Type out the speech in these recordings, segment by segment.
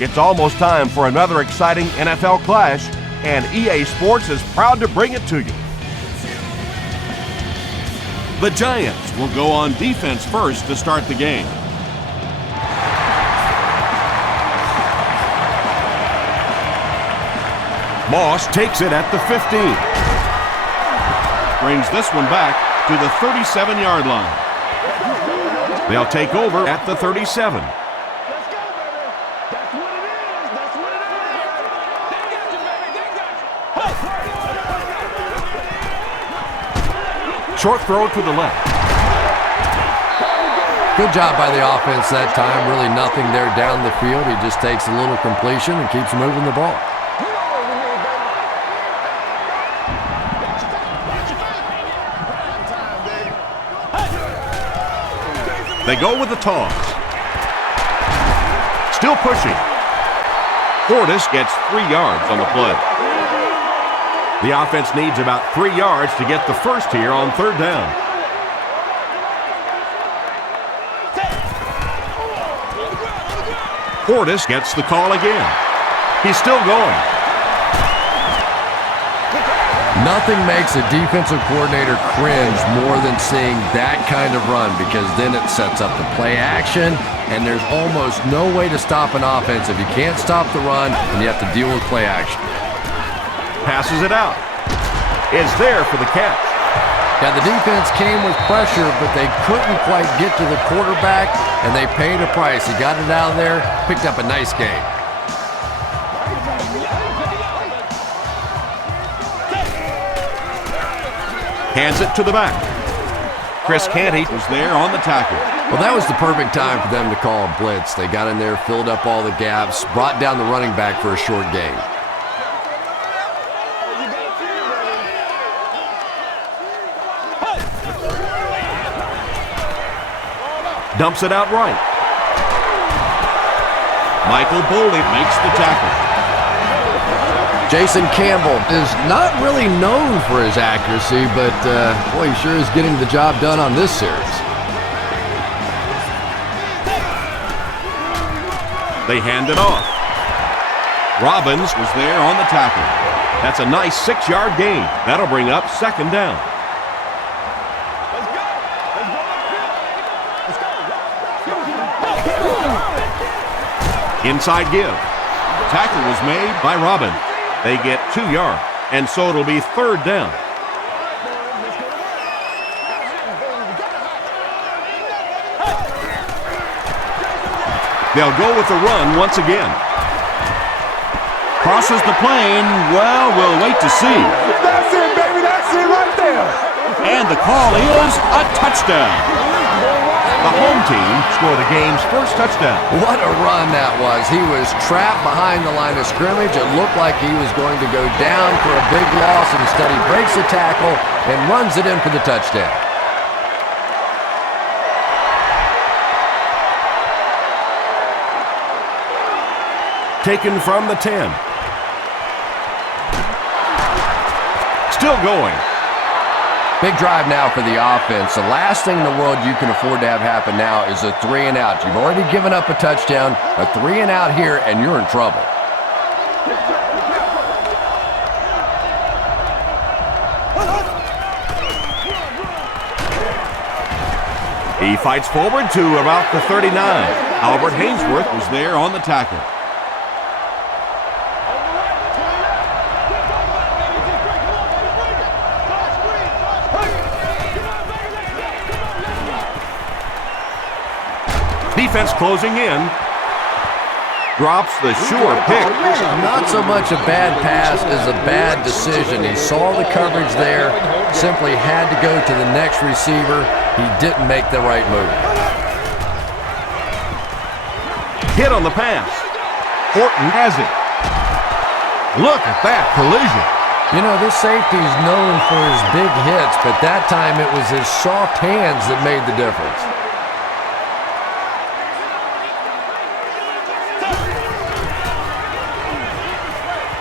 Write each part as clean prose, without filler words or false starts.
It's almost time for another exciting NFL clash, and EA Sports is proud to bring it to you. The Giants will go on defense first to start the game. Moss takes it at the 15. Brings this one back to the 37-yard line. They'll take over at the 37. Short throw to the left. Good job by the offense that time. Really nothing there down the field. He just takes a little completion and keeps moving the ball. They go with the toss. Still pushing. Portis gets 3 yards on the play. The offense needs about 3 yards to get the first here on third down. Portis gets the call again. He's still going. Nothing makes a defensive coordinator cringe more than seeing that kind of run, because then it sets up the play action, and there's almost no way to stop an offense if you can't stop the run and you have to deal with play action. Passes it out. Is there for the catch. Yeah, the defense came with pressure, but they couldn't quite get to the quarterback, and they paid a price. He got it out of there, picked up a nice game. Hands it to the back. Chris Canty was there on the tackle. Well, that was the perfect time for them to call a blitz. They got in there, filled up all the gaps, brought down the running back for a short gain. Dumps it out right. Michael Boley makes the tackle. Jason Campbell is not really known for his accuracy, but boy, he sure is getting the job done on this series. They hand it off. Robbins was there on the tackle. That's a nice 6-yard gain. That'll bring up second down. Inside give. Tackle was made by Robbins. They get 2 yards, and so it'll be third down. They'll go with the run once again. Crosses the plane. Well, we'll wait to see. That's it, baby. That's it right there. And the call is a touchdown. The home team scored the game's first touchdown. What a run that was. He was trapped behind the line of scrimmage. It looked like he was going to go down for a big loss. Instead, he breaks the tackle and runs it in for the touchdown. Taken from the 10. Still going. Big drive now for the offense. The last thing in the world you can afford to have happen now is a 3 and out. You've already given up a touchdown, a 3 and out here, and you're in trouble. He fights forward to about the 39. Albert Hainsworth was there on the tackle. Defense closing in. Drops the sure pick. Not so much a bad pass as a bad decision. He saw the coverage there, simply had to go to the next receiver. He didn't make the right move. Hit on the pass. Horton has it. Look at that collision. You know, this safety is known for his big hits, but that time it was his soft hands that made the difference.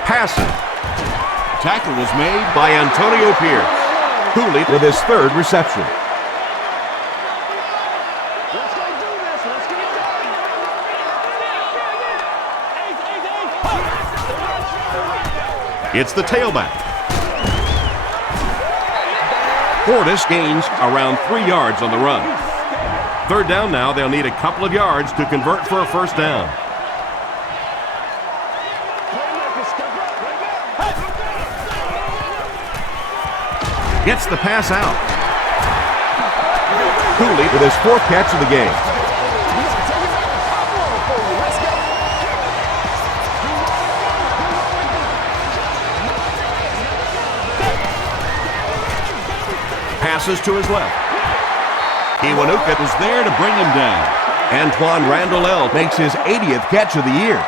Passing. Tackle was made by Antonio Pierce. Cooley with his third reception. It's the tailback. Portis gains around 3 yards on the run. Third down now, they'll need a couple of yards to convert for a first down. Gets the pass out. Cooley with his 4th catch of the game. Passes to his left. Iwanuka is there to bring him down. Antoine Randall makes his 80th catch of the year.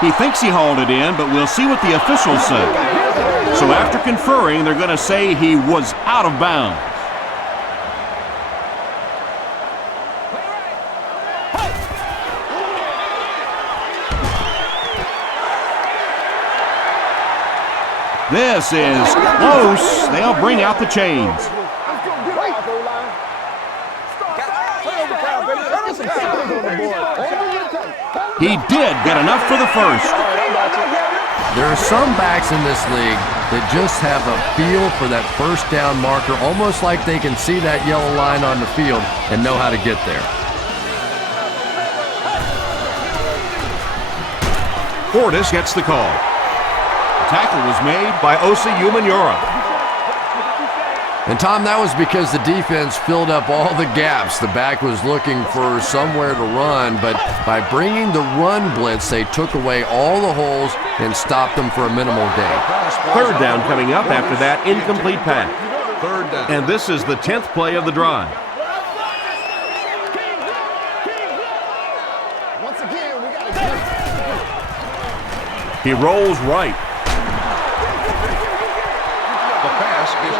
He thinks he hauled it in, but we'll see what the officials say. So after conferring, they're going to say he was out of bounds. This is close. They'll bring out the chains. He did get enough for the first. There are some backs in this league that just have a feel for that first down marker, almost like they can see that yellow line on the field and know how to get there. Portis gets the call. Tackle was made By Osi Umenyiora. And Tom, that was because the defense filled up all the gaps. The back was looking for somewhere to run, but by bringing the run blitz, they took away all the holes and stopped them for a minimal gain. Third down coming up after that incomplete pass. And this is the 10th play of the drive. He rolls right.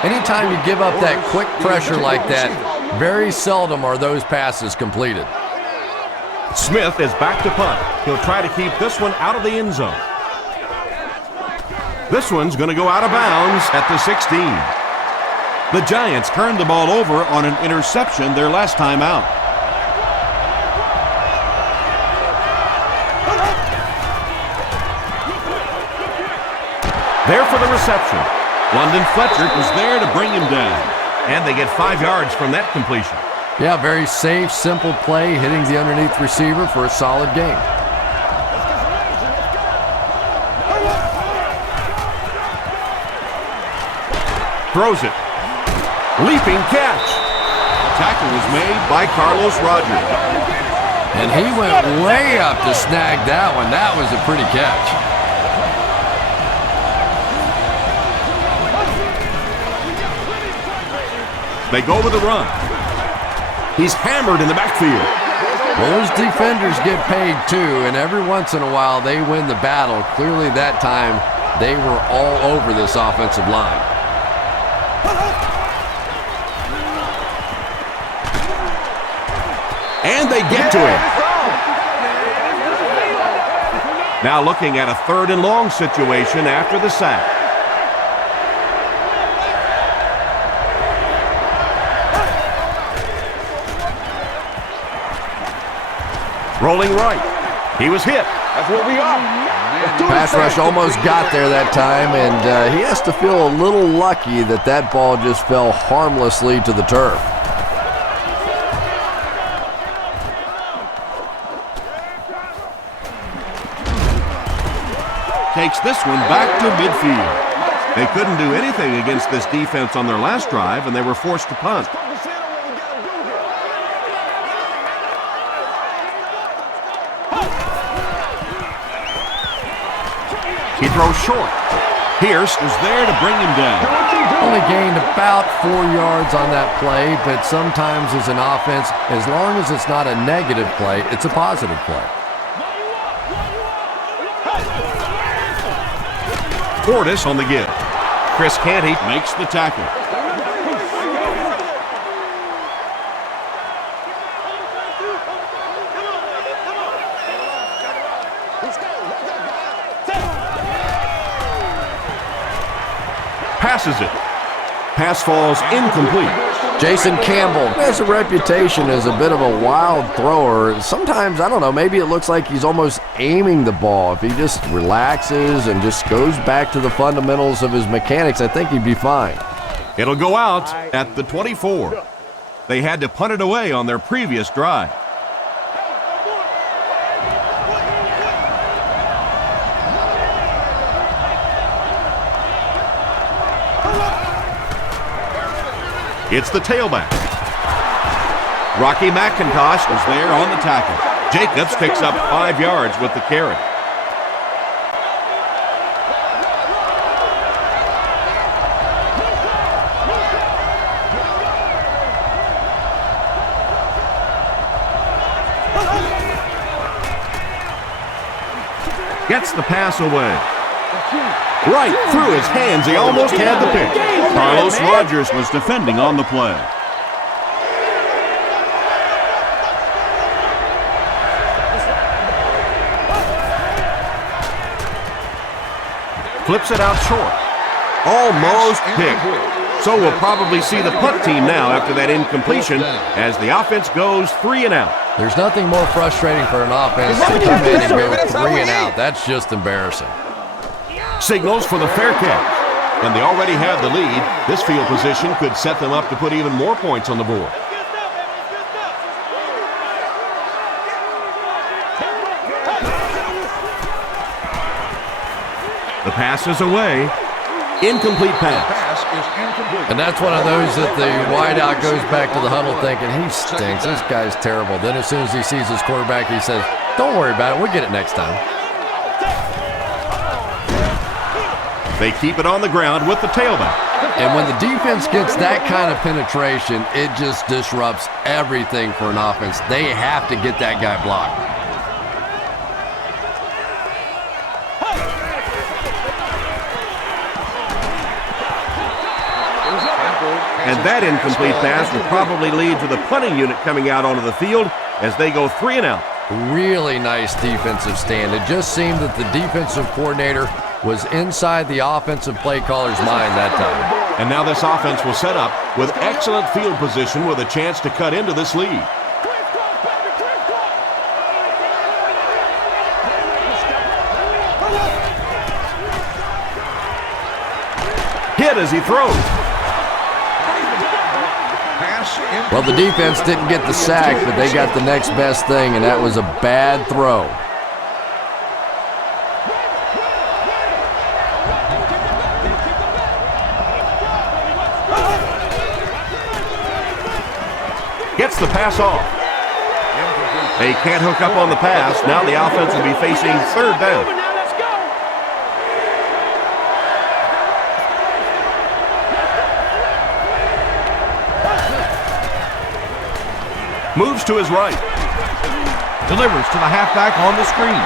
Anytime you give up that quick pressure like that, very seldom are those passes completed. Smith is back to punt. He'll try to keep this one out of the end zone. This one's going to go out of bounds at the 16. The Giants turned the ball over on an interception their last time out. There for the reception. London Fletcher was there to bring him down. And they get 5 yards from that completion. Yeah, very safe, simple play, hitting the underneath receiver for a solid gain. Throws it. Leaping catch. Tackle was made by Carlos Rogers. And he went way up to snag that one. That was a pretty catch. They go with the run. He's hammered in the backfield. Well, those defenders get paid too, and every once in a while they win the battle. Clearly that time they were all over this offensive line. And they get to him. Now looking at a 3rd and long situation after the sack. Rolling right. He was hit. That's what we are. Pass rush almost got there that time, and he has to feel a little lucky that that ball just fell harmlessly to the turf. Takes this one back to midfield. They couldn't do anything against this defense on their last drive, and they were forced to punt. He throws short. Pierce was there to bring him down. Only gained about 4 yards on that play, but sometimes as an offense, as long as it's not a negative play, it's a positive play. Portis on the give. Chris Canty makes the tackle. passes it. Pass falls incomplete. Jason Campbell has a reputation as a bit of a wild thrower. Sometimes, I don't know, maybe it looks like he's almost aiming the ball. If he just relaxes and just goes back to the fundamentals of his mechanics, I think he'd be fine. It'll go out at the 24. They had to punt it away on their previous drive. It's the tailback. Rocky McIntosh is there on the tackle. Jacobs picks up 5 yards with the carry. Gets the pass away. Right through his hands, he almost had the pick. Carlos Rogers was defending on the play. Flips it out short. Almost picked. So we'll probably see the punt team now after that incompletion as the offense goes 3 and out. There's nothing more frustrating for an offense to come in and go 3 and out. That's just embarrassing. Signals for the fair catch. And they already have the lead. This field position could set them up to put even more points on the board. The pass is away. Incomplete pass. And that's one of those that the wideout goes back to the huddle thinking, he stinks, this guy's terrible. Then as soon as he sees his quarterback, he says, don't worry about it, we'll get it next time. They keep it on the ground with the tailback. And when the defense gets that kind of penetration, it just disrupts everything for an offense. They have to get that guy blocked. And that incomplete pass will probably lead to the punting unit coming out onto the field as they go 3 and out. Really nice defensive stand. It just seemed that the defensive coordinator was inside the offensive play caller's mind that time. And now this offense will set up with excellent field position with a chance to cut into this lead. Hit as he throws. Well, the defense didn't get the sack, but they got the next best thing, and that was a bad throw. Gets the pass off. They can't hook up on the pass. Now the offense will be facing 3rd down. Moves to his right. Delivers to the halfback on the screen.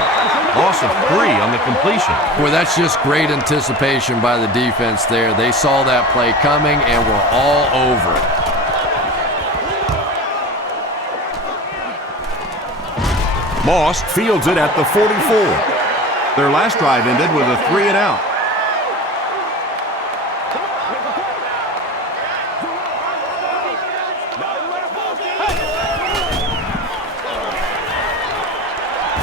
Loss of 3 on the completion. Boy, that's just great anticipation by the defense there. They saw that play coming and were all over it. Moss fields it at the 44. Their last drive ended with a 3 and out.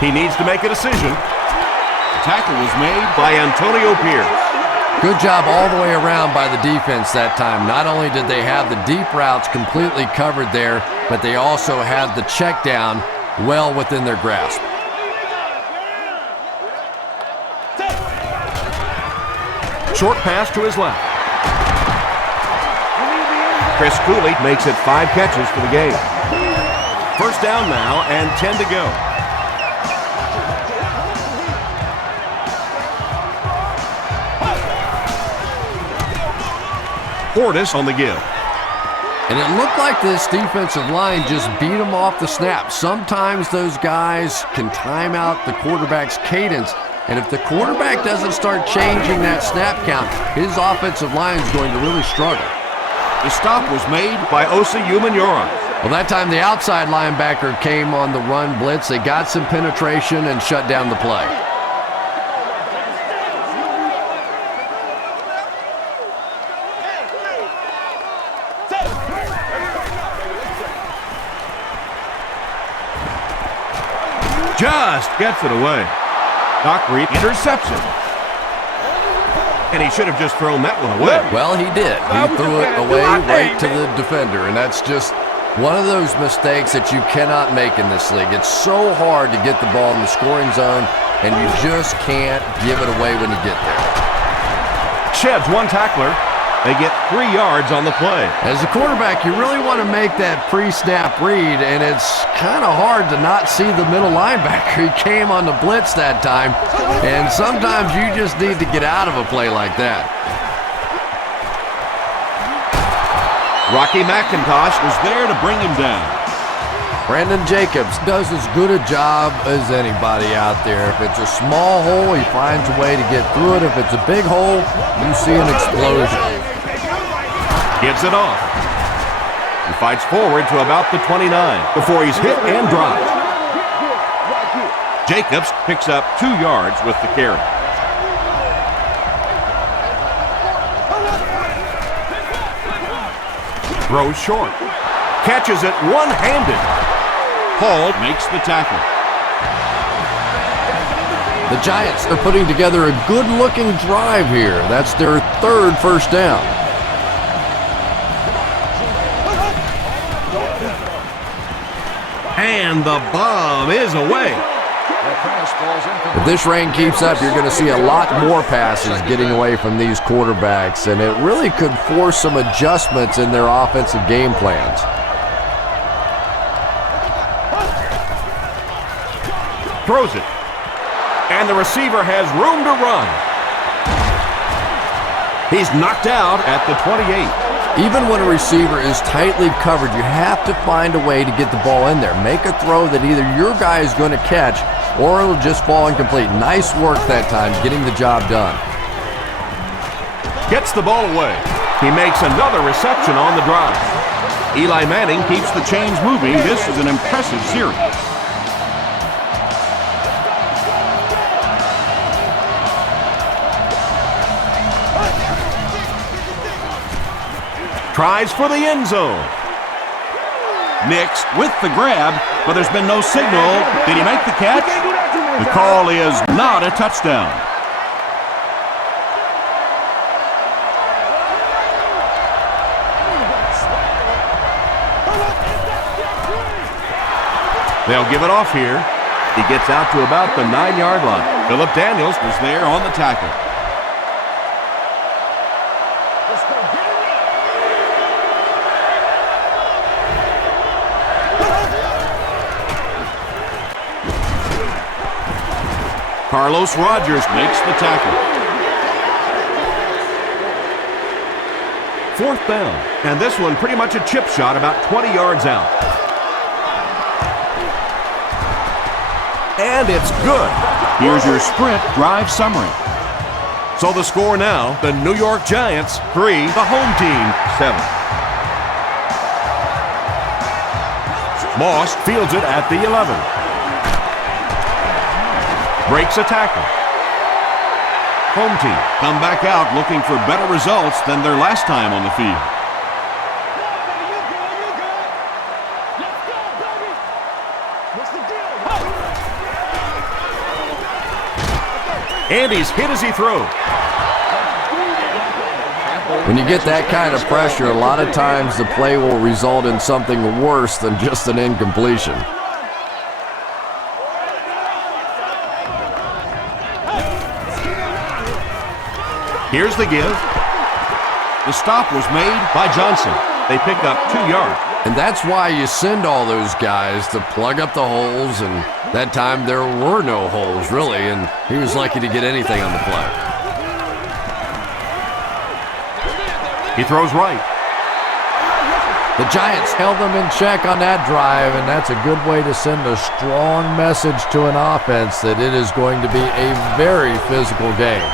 He needs to make a decision. The tackle was made by Antonio Pierce. Good job all the way around by the defense that time. Not only did they have the deep routes completely covered there, but they also had the check down well within their grasp. Short pass to his left. Chris Cooley makes it 5 catches for the game. First down now and 10 to go. Portis on the give. And it looked like this defensive line just beat them off the snap. Sometimes those guys can time out the quarterback's cadence. And if the quarterback doesn't start changing that snap count, his offensive line is going to really struggle. The stop was made by Osa Umenyiora. Well, that time the outside linebacker came on the run blitz. They got some penetration and shut down the play. just gets it away. Doc Reed intercepts it. And he should have just thrown that one away. Well, he did. He threw it away right to the defender, and that's just one of those mistakes that you cannot make in this league. It's so hard to get the ball in the scoring zone, and you just can't give it away when you get there. Sheds one tackler. They get 3 yards on the play. As a quarterback, you really want to make that pre-snap read, and it's kind of hard to not see the middle linebacker. He came on the blitz that time, and sometimes you just need to get out of a play like that. Rocky McIntosh was there to bring him down. Brandon Jacobs does as good a job as anybody out there. If it's a small hole, he finds a way to get through it. If it's a big hole, you see an explosion. Gives it off. He fights forward to about the 29 before he's hit and dropped. Jacobs picks up 2 yards with the carry. Throws short. Catches it one-handed. Hall makes the tackle. The Giants are putting together a good-looking drive here. That's their 3rd first down. And the bomb is away. If this rain keeps up, you're going to see a lot more passes getting away from these quarterbacks, and it really could force some adjustments in their offensive game plans. Throws it. And the receiver has room to run. He's knocked out at the 28. Even when a receiver is tightly covered, you have to find a way to get the ball in there. Make a throw that either your guy is going to catch or it'll just fall incomplete. Nice work that time, getting the job done. Gets the ball away. He makes another reception on the drive. Eli Manning keeps the chains moving. This is an impressive series. Tries for the end zone. Nix with the grab, but there's been no signal. Did he make the catch? The call is not a touchdown. They'll give it off here. He gets out to about the 9-yard line. Philip Daniels was there on the tackle. Carlos Rogers makes the tackle. 4th down, and this one pretty much a chip shot about 20 yards out. And it's good. Here's your sprint drive summary. So the score now, the New York Giants 3, the home team 7. Moss fields it at the 11. Breaks a tackle. Home team come back out looking for better results than their last time on the field. And he's hit as he throws. When you get that kind of pressure, a lot of times the play will result in something worse than just an incompletion. Here's the give. The stop was made by Johnson. They pick up 2 yards. And that's why you send all those guys to plug up the holes, and that time there were no holes, really, and he was lucky to get anything on the play. He throws right. The Giants held them in check on that drive, and that's a good way to send a strong message to an offense that it is going to be a very physical game.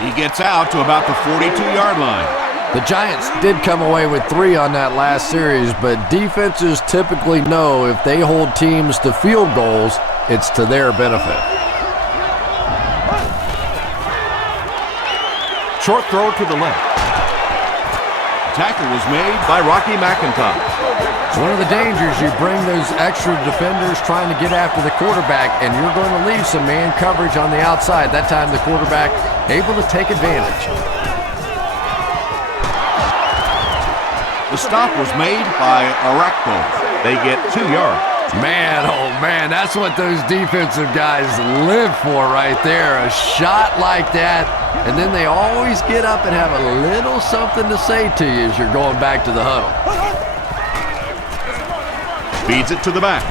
He gets out to about the 42-yard line. The Giants did come away with 3 on that last series, but defenses typically know if they hold teams to field goals, it's to their benefit. Short throw to the left. tackle was made by Rocky McIntosh. It's one of the dangers. You bring those extra defenders trying to get after the quarterback, and you're going to leave some man coverage on the outside. That time the quarterback able to take advantage. The stop was made by Arakpo. They get 2 yards. Man, oh man, that's what those defensive guys live for right there. A shot like that, and then they always get up and have a little something to say to you as you're going back to the huddle. Feeds it to the back.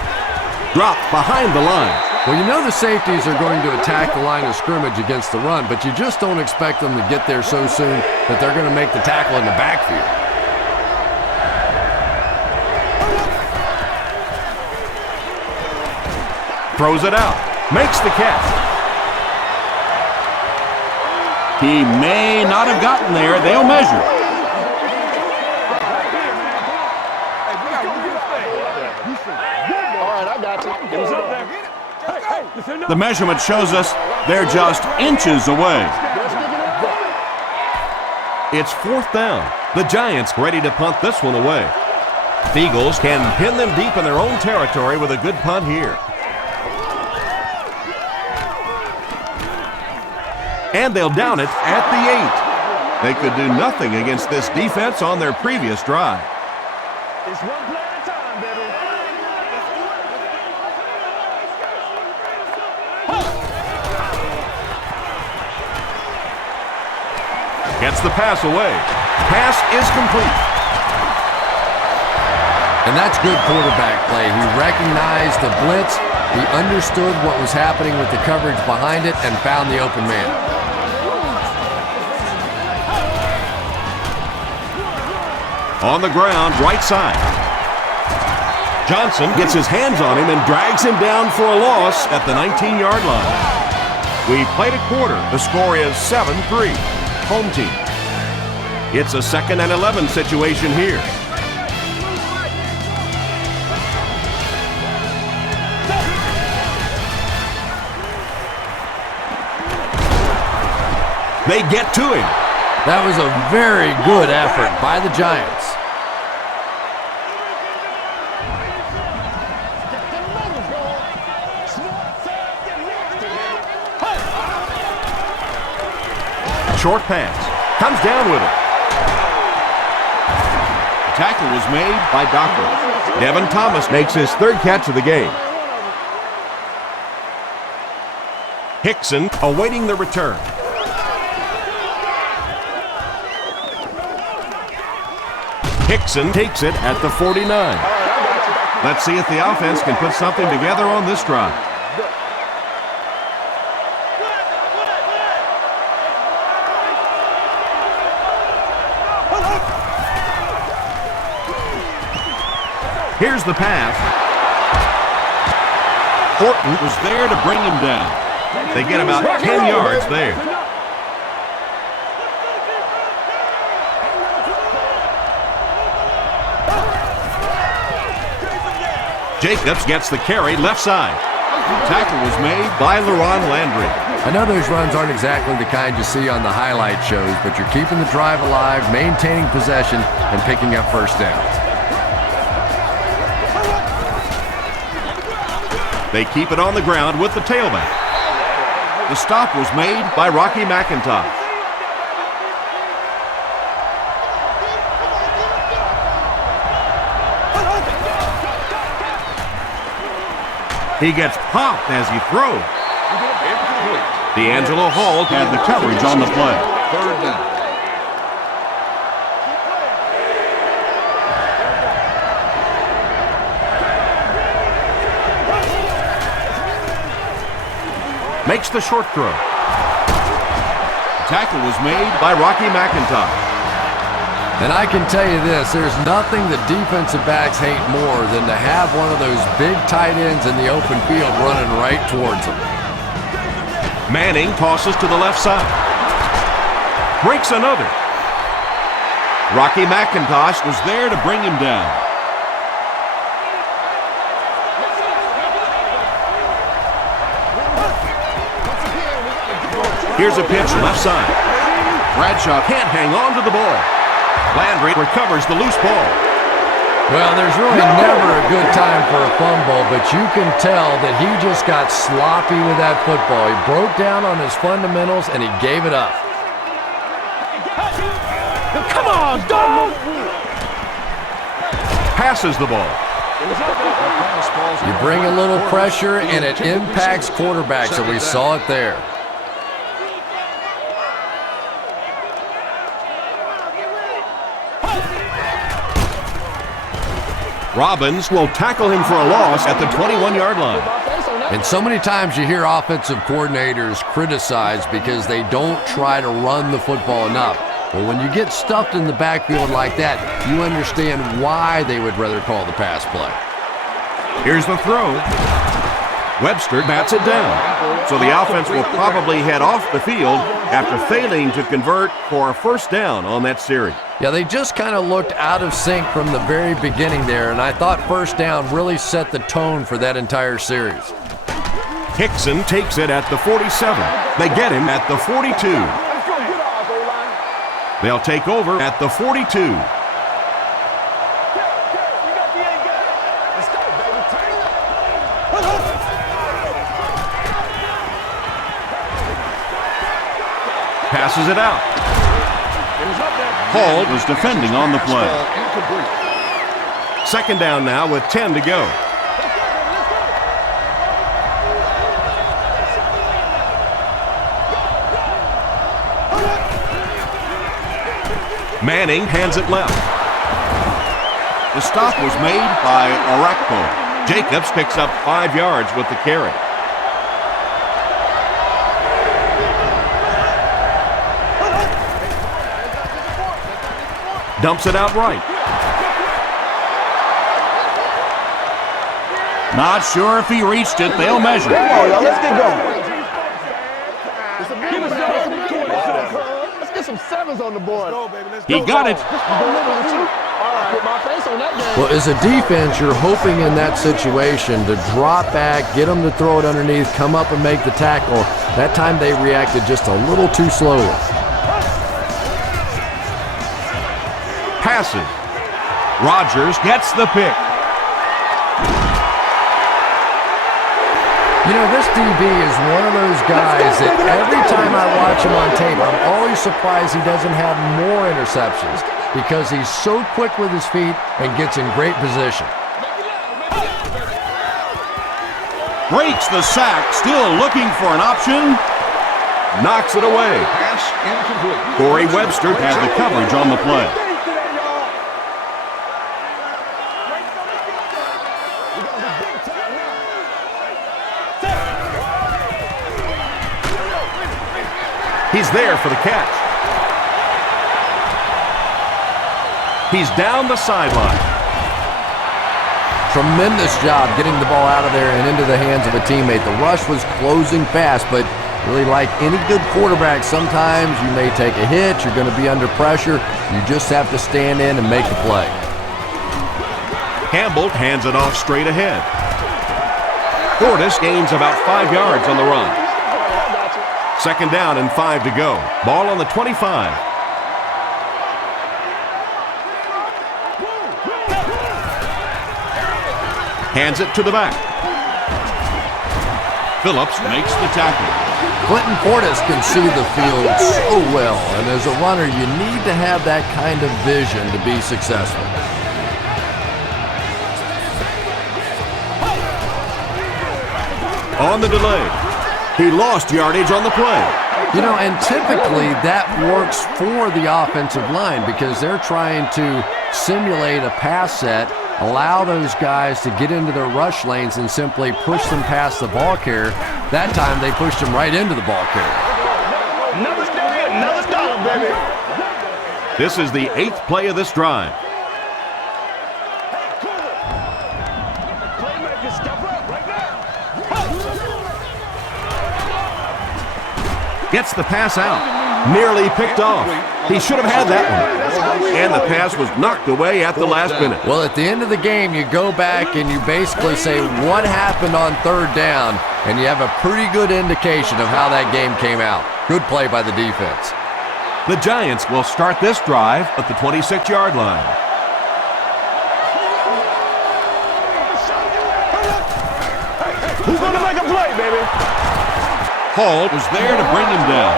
Drop behind the line. Well, you know the safeties are going to attack the line of scrimmage against the run, but you just don't expect them to get there so soon that they're going to make the tackle in the backfield. Throws it out. Makes the catch. He may not have gotten there. They'll measure. The measurement shows us they're just inches away. It's 4th down. The Giants ready to punt this one away. The Eagles can pin them deep in their own territory with a good punt here. And they'll down it at the 8. They could do nothing against this defense on their previous drive. It's one play at a time, baby. Gets the pass away. Pass is complete. And that's good quarterback play. He recognized the blitz. He understood what was happening with the coverage behind it and found the open man. On the ground, right side. Johnson gets his hands on him and drags him down for a loss at the 19-yard line. We played a quarter. The score is 7-3. Home team. It's a 2nd and 11 situation here. They get to him. That was a very good effort by the Giants. Short pass. Comes down with it. The tackle was made by Docker. Devin Thomas makes his 3rd catch of the game. Hickson awaiting the return. Hickson takes it at the 49. Let's see if the offense can put something together on this drive. Here's the pass. Horton was there to bring him down. They get about 10 yards there. Jacobs gets the carry left side. Tackle was made by LaRon Landry. I know those runs aren't exactly the kind you see on the highlight shows, but you're keeping the drive alive, maintaining possession, and picking up first downs. They keep it on the ground with the tailback. The stop was made by Rocky McIntosh. He gets popped as he throws. D'Angelo Hall had the coverage on the play. 3rd down. Makes the short throw. The tackle was made by Rocky McIntosh. And I can tell you this, there's nothing the defensive backs hate more than to have one of those big tight ends in the open field running right towards them. Manning tosses to the left side. Breaks another. Rocky McIntosh was there to bring him down. Here's a pitch left side. Bradshaw can't hang on to the ball. Landry recovers the loose ball. Well, there's really never a good time for a fumble, but you can tell that he just got sloppy with that football. He broke down on his fundamentals, and he gave it up. Come on, dog! Passes the ball. You bring a little pressure, and it impacts quarterbacks, so we saw it there. Robbins will tackle him for a loss at the 21-yard line. And so many times you hear offensive coordinators criticized because they don't try to run the football enough. But when you get stuffed in the backfield like that, you understand why they would rather call the pass play. Here's the throw. Webster bats it down. So the offense will probably head off the field after failing to convert for a first down on that series. Yeah, they just kind of looked out of sync from the very beginning there, and I thought first down really set the tone for that entire series. Hickson takes it at the 47. They get him at the 42. They'll take over at the 42. Passes it out. Hall was defending on the play. Second down now with 10 to go. Manning hands it left. The stop was made by Orakpo. Jacobs picks up 5 yards with the carry. Dumps it out right. Not sure if he reached it. They'll measure. Come on, y'all, let's get going. Let's get some sevens on the board. He got it. Well, as a defense, you're hoping in that situation to drop back, get them to throw it underneath, come up and make the tackle. That time they reacted just a little too slowly. Passes. Rodgers gets the pick. You know, this DB is one of those guys that every time I watch him on tape, I'm always surprised he doesn't have more interceptions because he's so quick with his feet and gets in great position. Breaks the sack, still looking for an option. Knocks it away. Corey Webster has the coverage on the play. He's there for the catch. He's down the sideline. Tremendous job getting the ball out of there and into the hands of a teammate. The rush was closing fast, but really like any good quarterback, sometimes you may take a hit, you're going to be under pressure. You just have to stand in and make the play. Campbell hands it off straight ahead. Fortis gains about 5 yards on the run. Second down and 5 to go. Ball on the 25. Hands it to the back. Phillips makes the tackle. Clinton Portis can see the field so well, and as a runner, you need to have that kind of vision to be successful. On the delay. He lost yardage on the play. You know, and typically that works for the offensive line because they're trying to simulate a pass set, allow those guys to get into their rush lanes and simply push them past the ball carrier. That time they pushed him right into the ball carrier. Another day, another dollar, baby. This is the 8th play of this drive. Playmaker, step up right now. Gets the pass out. Nearly picked off. He should have had that one. And the pass was knocked away at the last minute. Well, at the end of the game, you go back and you basically say what happened on third down, and you have a pretty good indication of how that game came out. Good play by the defense. The Giants will start this drive at the 26-yard line. Who's going to make a play, baby? Hall was there to bring him down.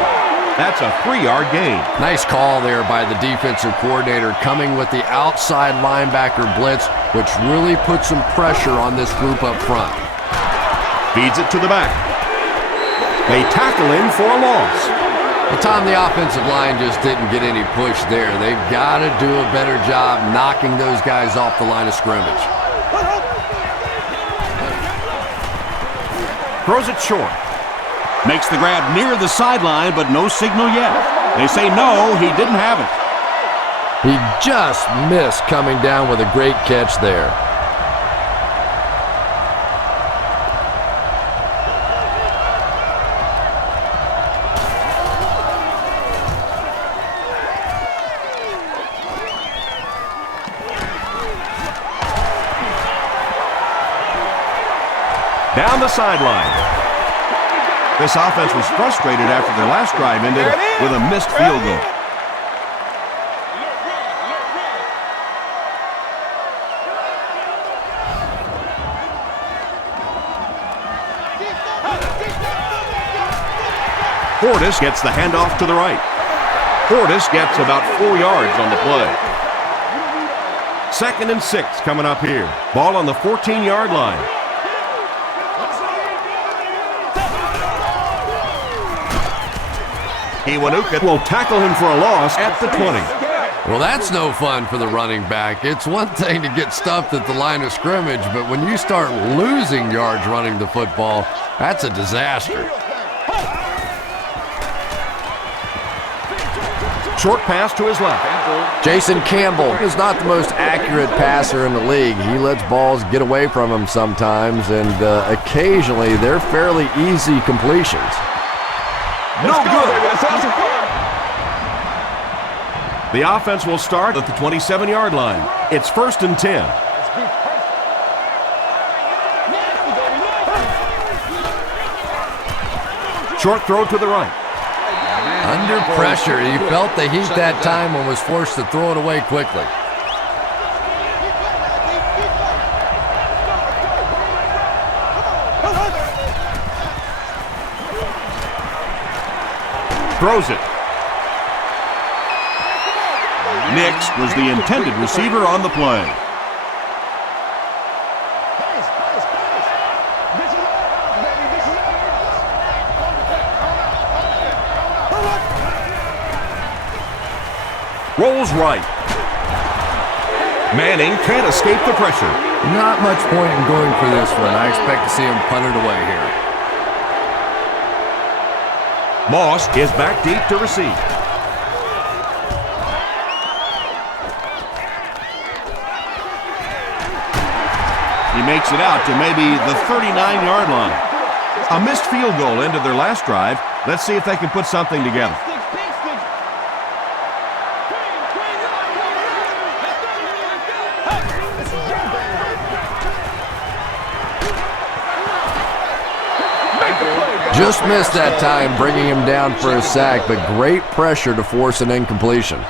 That's a 3-yard gain. Nice call there by the defensive coordinator, coming with the outside linebacker blitz, which really puts some pressure on this group up front. Feeds it to the back. They tackle him for a loss. Well, Tom, the offensive line just didn't get any push there. They've got to do a better job knocking those guys off the line of scrimmage. Throws it short. Makes the grab near the sideline, but no signal yet. They say no, he didn't have it. He just missed coming down with a great catch there. Down the sideline. This offense was frustrated after their last drive ended with a missed field goal. Portis gets the handoff to the right. Portis gets about 4 yards on the play. 2nd and 6 coming up here. Ball on the 14-yard line. Iwanuka will tackle him for a loss at the 20. Well, that's no fun for the running back. It's one thing to get stuffed at the line of scrimmage, but when you start losing yards running the football, that's a disaster. Short pass to his left. Jason Campbell is not the most accurate passer in the league. He lets balls get away from him sometimes, and occasionally they're fairly easy completions. No good. The offense will start at the 27-yard line. It's 1st and 10. Short throw to the right. Under pressure, he felt the heat that time and was forced to throw it away quickly. Throws it. Nix was the intended receiver on the play. Rolls right. Manning can't escape the pressure. Not much point in going for this one. I expect to see him punt it away here. Moss is back deep to receive. He makes it out to maybe the 39-yard line. A missed field goal ended their last drive. Let's see if they can put something together. Just missed that time, bringing him down for a sack, but great pressure to force an incompletion.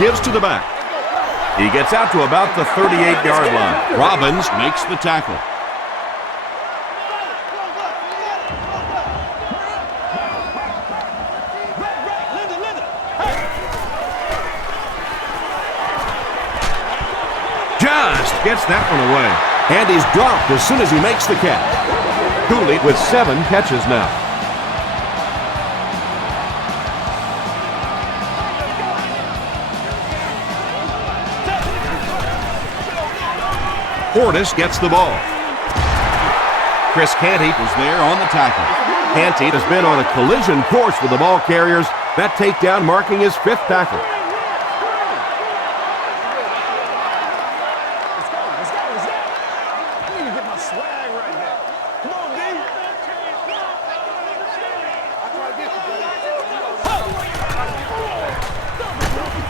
Gives to the back. He gets out to about the 38-yard line. Robbins makes the tackle. Just gets that one away. And he's dropped as soon as he makes the catch. Cooley with 7 catches now. Portis gets the ball. Chris Canty Was there on the tackle. Canty has been on a collision course with the ball carriers. That takedown marking his 5th tackle.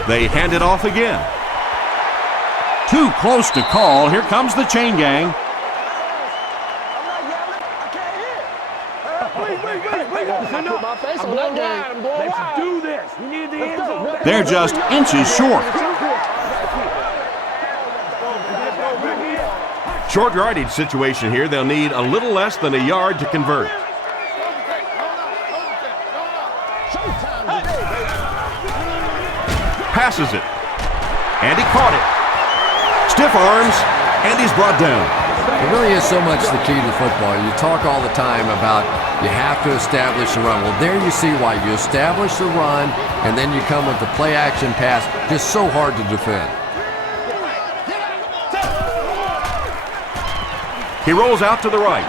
They hand it off again. Too close to call. Here comes the chain gang. Let's do this. We need the end zone. They're just inches short. Short yardage situation here. They'll need a little less than a yard to convert. Passes it. And he caught it. Stiff arms, and he's brought down. It really is so much the key to football. You talk all the time about you have to establish the run. Well, there you see why. You establish the run, and then you come with the play-action pass. Just so hard to defend. He rolls out to the right.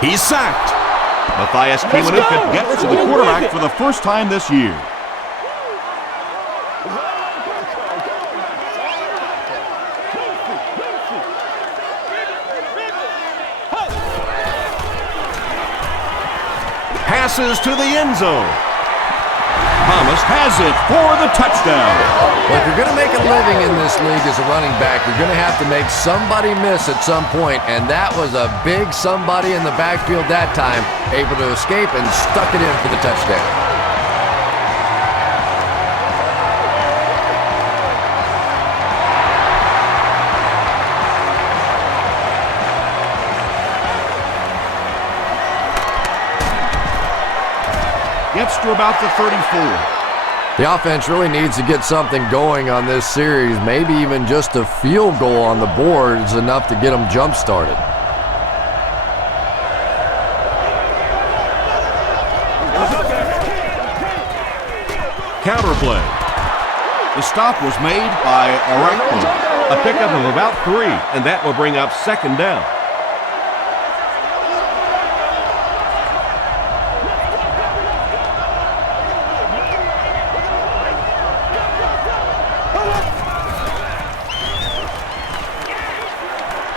He's sacked. Matthias Kiwanuka gets to the quarterback for the first time this year. Passes to the end zone. Thomas has it for the touchdown. Well, if you're going to make a living in this league as a running back, you're going to have to make somebody miss at some point, and that was a big somebody in the backfield that time, able to escape and stuck it in for the touchdown. Gets to about the 34. The offense really needs to get something going on this series. Maybe even just a field goal on the board is enough to get them jump-started. Counter play. The stop was made by Orakpo. A pickup of about 3, and that will bring up second down.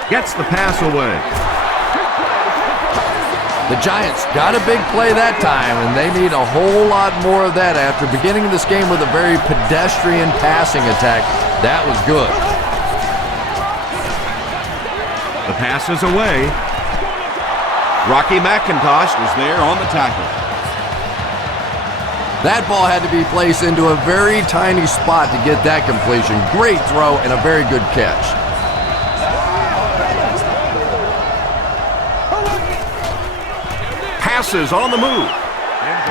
Gets the pass away. The Giants got a big play that time, and they need a whole lot more of that after beginning this game with a very pedestrian passing attack. That was good. The pass is away. Rocky McIntosh was there on the tackle. That ball had to be placed into a very tiny spot to get that completion. Great throw and a very good catch. Passes on the move.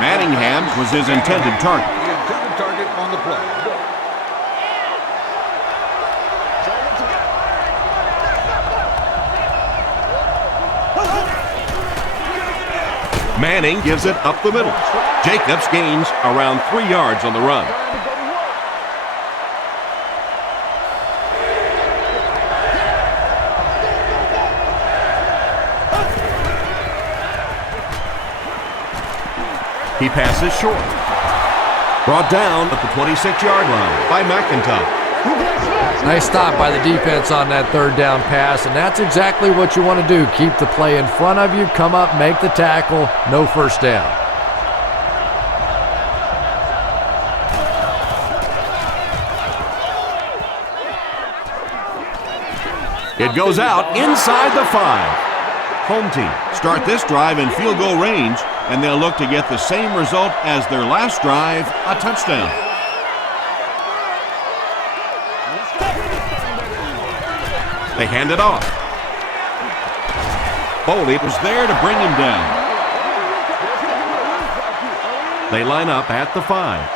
Manningham was his intended target. The intended target on the play. Manning gives it up the middle. Jacobs gains around 3 yards on the run. He passes short. Brought down at the 26-yard line by McIntosh. Nice stop by the defense on that third down pass, and that's exactly what you want to do. Keep the play in front of you, come up, make the tackle, no first down. It goes out inside the 5. Home team Start this drive in field goal range, and they'll look to get the same result as their last drive, a touchdown. They hand it off. Foley was there to bring him down. They line up at the 5.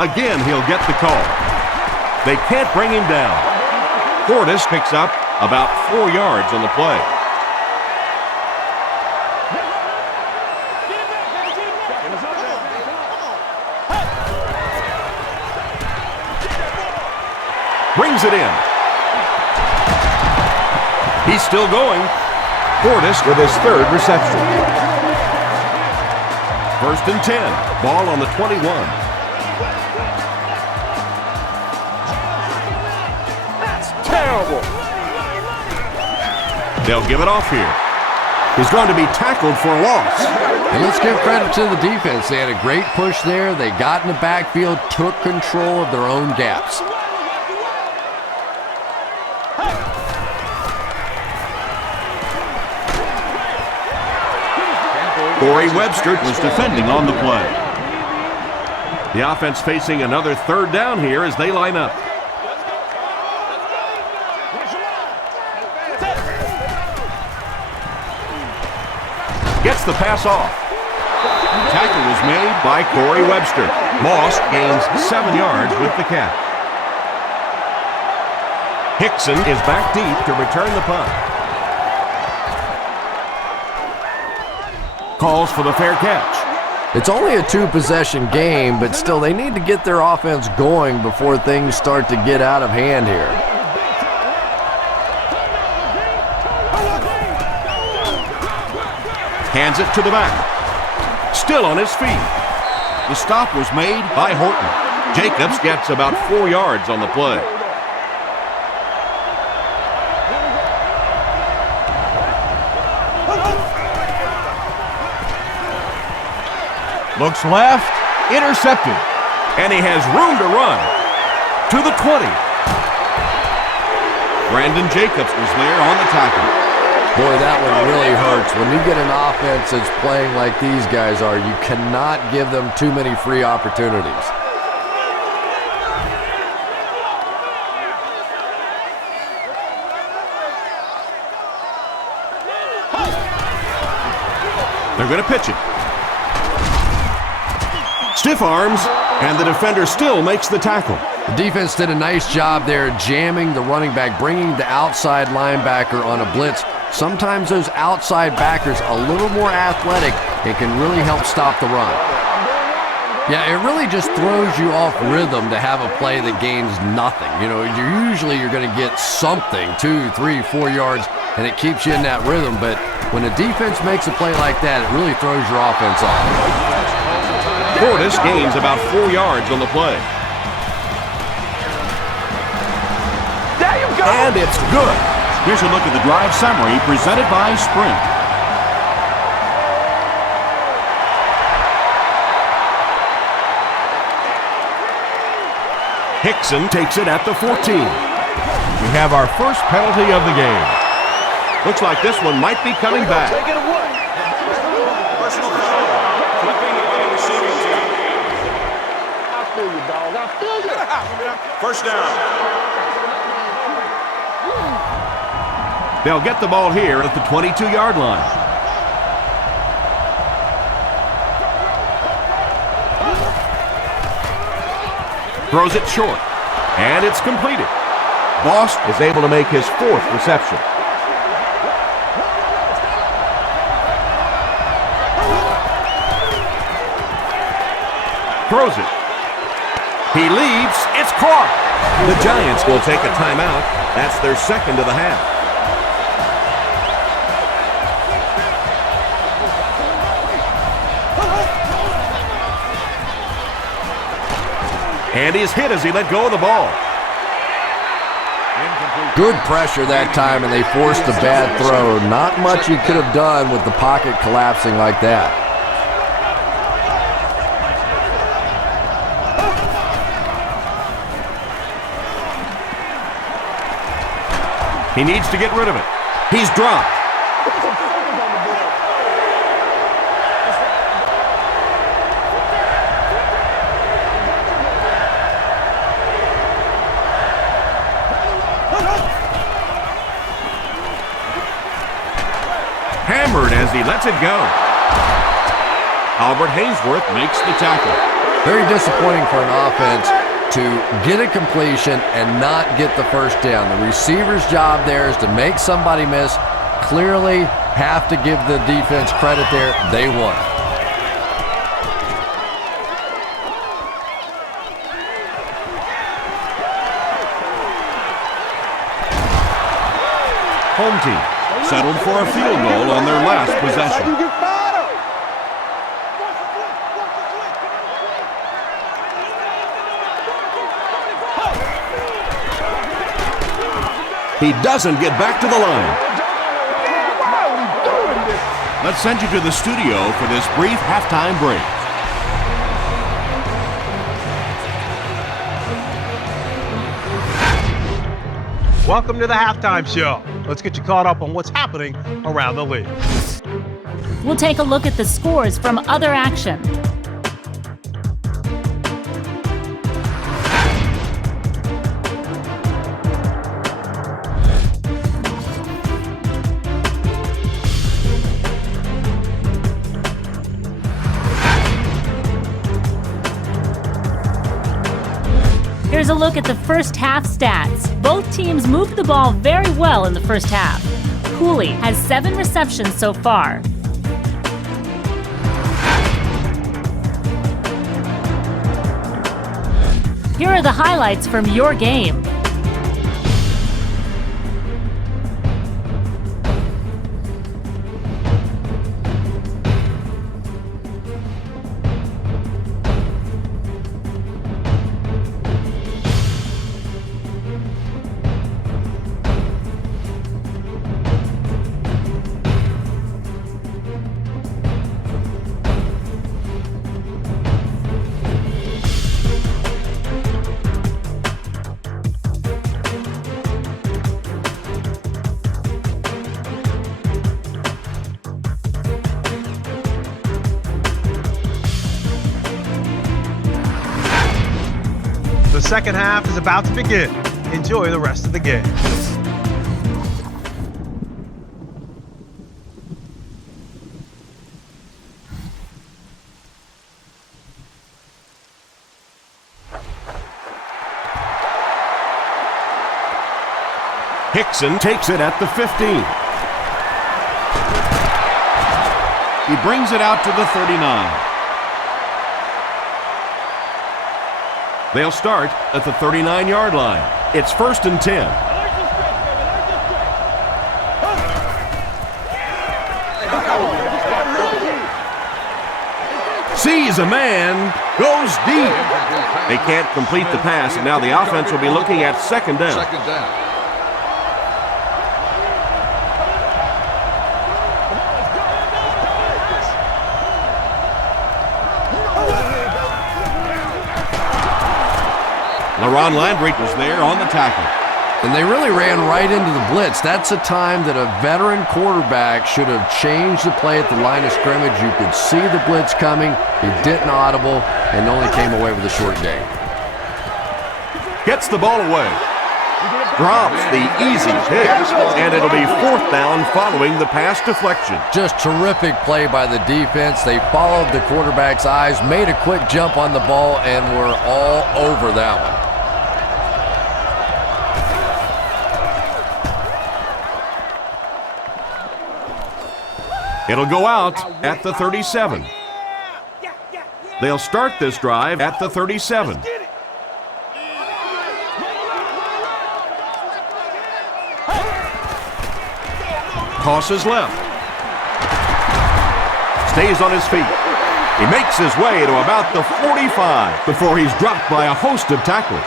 Again, he'll get the call. They can't bring him down. Portis picks up about 4 yards on the play. Brings it in. He's still going. Portis with his 3rd reception. 1st and 10. Ball on the 21. Terrible. They'll give it off here. He's going to be tackled for a loss. And let's give credit to the defense. They had a great push there. They got in the backfield, took control of their own gaps. Corey Webster was defending on the play. The offense facing another third down here as they line up. Gets the pass off. Tackle was made by Corey Webster. Moss gains 7 yards with the catch. Hickson is back deep to return the punt. Calls for the fair catch. It's only a 2-possession game, but still they need to get their offense going before things start to get out of hand here. Hands it to the back. Still on his feet. The stop was made by Horton. Jacobs gets about 4 yards on the play. Looks left, intercepted. And he has room to run. To the 20. Brandon Jacobs was there on the tackle. Boy, that one really hurts. When you get an offense that's playing like these guys are, you cannot give them too many free opportunities. They're going to pitch it. Stiff arms, and the defender still makes the tackle. The defense did a nice job there jamming the running back, bringing the outside linebacker on a blitz. Sometimes those outside backers a little more athletic, it can really help stop the run. Yeah, it really just throws you off rhythm to have a play that gains nothing. You know, you're going to get something, 2, 3, 4 yards, and it keeps you in that rhythm. But when a defense makes a play like that, it really throws your offense off. Portis gains about 4 yards on the play. There you go. And it's good. Here's a look at the drive summary presented by Sprint. Hickson takes it at the 14. We have our first penalty of the game. Looks like this one might be coming back. Take it away. Personal foul. Flipping on the receiving team. I feel you, dog. I feel you. First down. They'll get the ball here at the 22-yard line. Throws it short, and it's completed. Boss is able to make his 4th reception. Throws it. He leaves. It's caught. The Giants will take a timeout. That's their 2nd of the half. And he's hit as he let go of the ball. Good pressure that time, and they forced a bad throw. Not much he could have done with the pocket collapsing like that. He needs to get rid of it. He's dropped. Hammered as he lets it go. Albert Hainsworth makes the tackle. Very disappointing for an offense to get a completion and not get the first down. The receiver's job there is to make somebody miss. Clearly have to give the defense credit there. They won. Home team settled for a field goal on their last possession. You get fired up. He doesn't get back to the line. Why are we doing this? Let's send you to the studio for this brief halftime break. Welcome to the Halftime Show. Let's get you caught up on what's happening around the league. we'll take a look at the scores from other action. Here's a look at the first half stats. Both teams moved the ball very well in the first half. Cooley has 7 receptions so far. Here are the highlights from your game. The second half is about to begin. Enjoy the rest of the game. Hickson takes it at the 15. He brings it out to the 39. They'll start at the 39-yard line. It's 1st and 10. Sees a man, goes deep. They can't complete the pass, and now the offense will be looking at second down. LaRon Landry was there on the tackle. And they really ran right into the blitz. That's a time that a veteran quarterback should have changed the play at the line of scrimmage. You could see the blitz coming. He didn't audible and only came away with a short gain. Gets the ball away. Drops the easy pick, and it'll be 4th down following the pass deflection. Just terrific play by the defense. They followed the quarterback's eyes, made a quick jump on the ball, and were all over that one. It'll go out at the 37. They'll start this drive at the 37. Tosses left. Stays on his feet. He makes his way to about the 45 before he's dropped by a host of tacklers.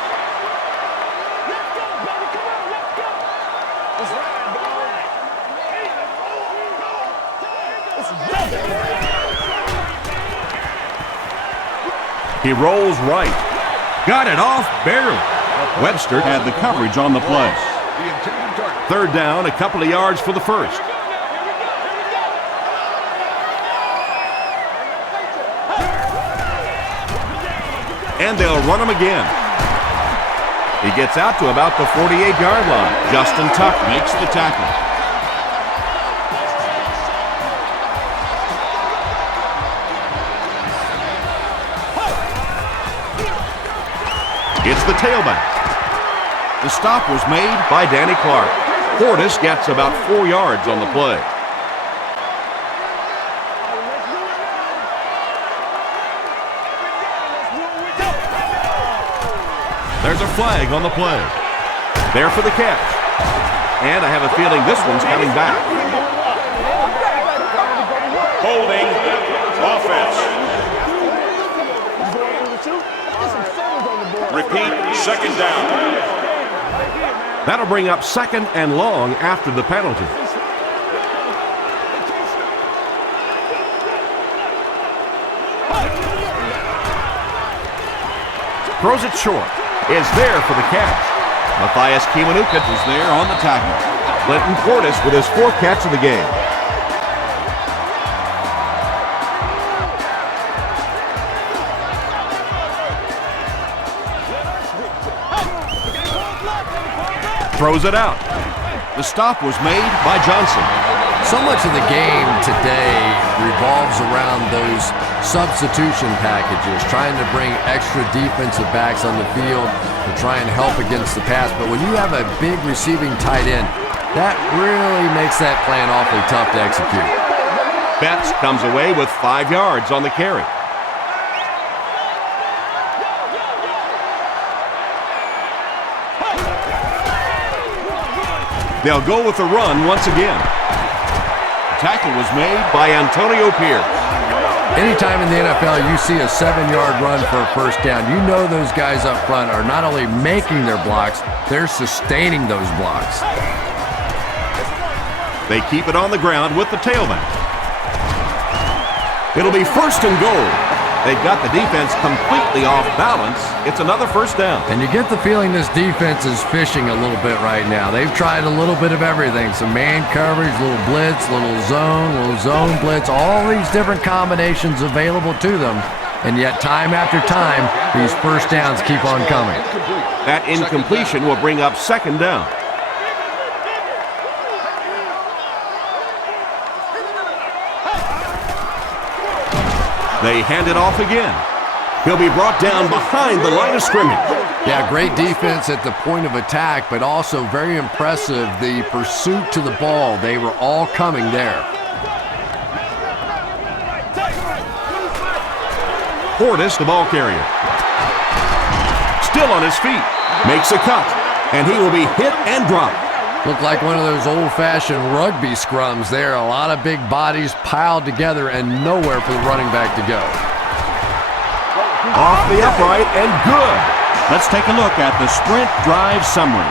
He rolls right. Got it off barely. Webster had the coverage on the play. 3rd down, a couple of yards for the first. And they'll run him again. He gets out to about the 48-yard line. Justin Tuck makes the tackle. It's the tailback. The stop was made by Danny Clark. Portis gets about 4 yards on the play. There's a flag on the play. There for the catch. And I have a feeling this one's coming back. Holding offense. Repeat, 2nd down. That'll bring up 2nd and long after the penalty. Throws it short. Is there for the catch. Matthias Kiwanuka is there on the tackle. Clinton Portis with his 4th catch of the game. Throws it out. The stop was made by Johnson. So much of the game today revolves around those substitution packages, trying to bring extra defensive backs on the field to try and help against the pass. But when you have a big receiving tight end, that really makes that plan awfully tough to execute. Betts comes away with 5 yards on the carry. They'll go with the run once again. The tackle was made by Antonio Pierce. Anytime in the NFL you see a 7-yard run for a first down, you know those guys up front are not only making their blocks, they're sustaining those blocks. They keep it on the ground with the tailback. It'll be 1st and goal. They've got the defense completely off balance. It's another first down. And you get the feeling this defense is fishing a little bit right now. They've tried a little bit of everything. Some man coverage, little blitz, little zone blitz, all these different combinations available to them. And yet time after time, these first downs keep on coming. That incompletion will bring up 2nd down. They hand it off again. He'll be brought down behind the line of scrimmage. Yeah, great defense at the point of attack, but also very impressive, the pursuit to the ball. They were all coming there. Portis, the ball carrier. Still on his feet. Makes a cut. And he will be hit and dropped. Looked like one of those old-fashioned rugby scrums there. A lot of big bodies piled together and nowhere for the running back to go. Off the upright and good. Let's take a look at the sprint drive summary.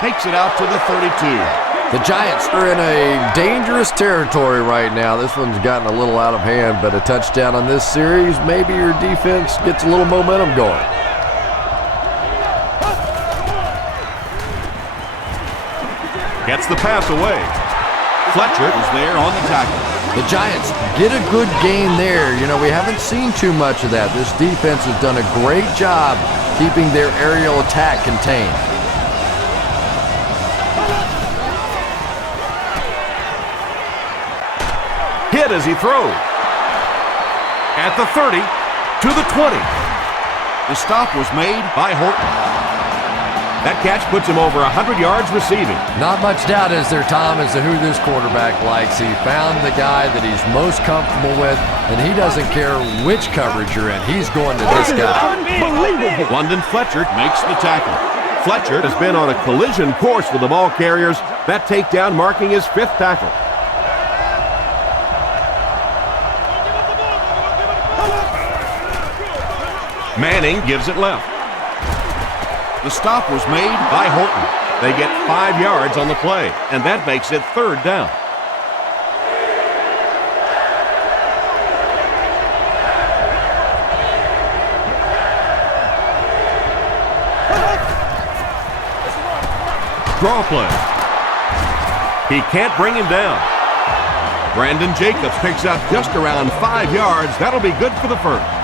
Takes it out to the 32. The Giants are in a dangerous territory right now. This one's gotten a little out of hand, but a touchdown on this series, maybe your defense gets a little momentum going. Gets the pass away. Fletcher is there on the tackle. The Giants get a good gain there. You know, we haven't seen too much of that. This defense has done a great job keeping their aerial attack contained. Hit as he throws. At the 30, to the 20. The stop was made by Horton. That catch puts him over 100 yards receiving. Not much doubt, is there, Tom, as to who this quarterback likes. He found the guy that he's most comfortable with, and he doesn't care which coverage you're in. He's going to this guy. London Fletcher makes the tackle. Fletcher has been on a collision course with the ball carriers. That takedown marking his 5th tackle. Manning gives it left. The stop was made by Horton. They get 5 yards on the play, and that makes it 3rd down. Draw play. He can't bring him down. Brandon Jacobs picks up just around 5 yards. That'll be good for the 1st.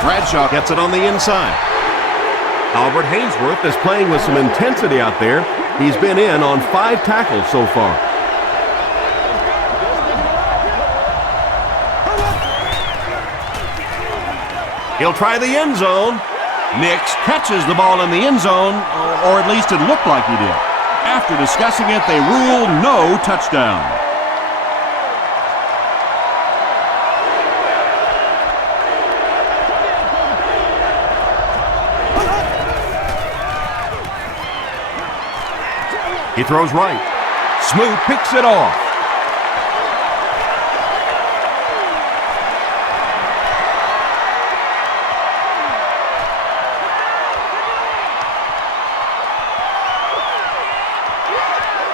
Bradshaw gets it on the inside. Albert Hainsworth is playing with some intensity out there. He's been in on 5 tackles so far. He'll try the end zone. Nix catches the ball in the end zone, or at least it looked like he did. After discussing it, they ruled no touchdown. He throws right. Smoot picks it off.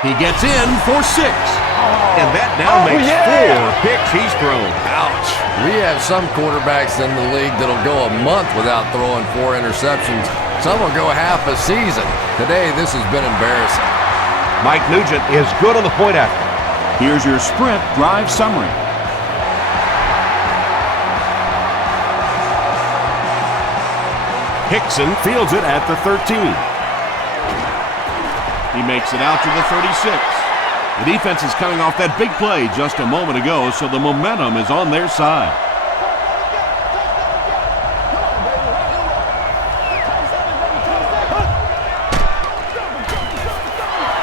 He gets in for 6. And that now makes 4 picks he's thrown. Ouch. We have some quarterbacks in the league that'll go a month without throwing 4 interceptions. Some will go half a season. Today, this has been embarrassing. Mike Nugent is good on the point after. Here's your sprint drive summary. Hickson fields it at the 13. He makes it out to the 36. The defense is coming off that big play just a moment ago, so the momentum is on their side.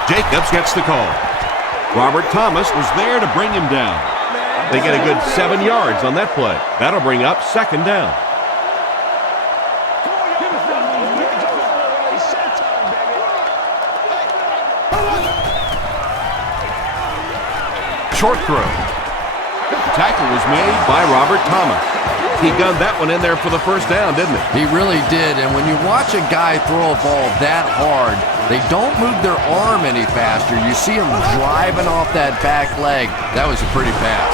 Jacobs gets the call. Robert Thomas was there to bring him down. They get a good 7 yards on that play. That'll bring up second down. Short throw. Tackle was made by Robert Thomas. He gunned that one in there for the first down, didn't he? He really did, and when you watch a guy throw a ball that hard, they don't move their arm any faster. You see him driving off that back leg. That was a pretty pass.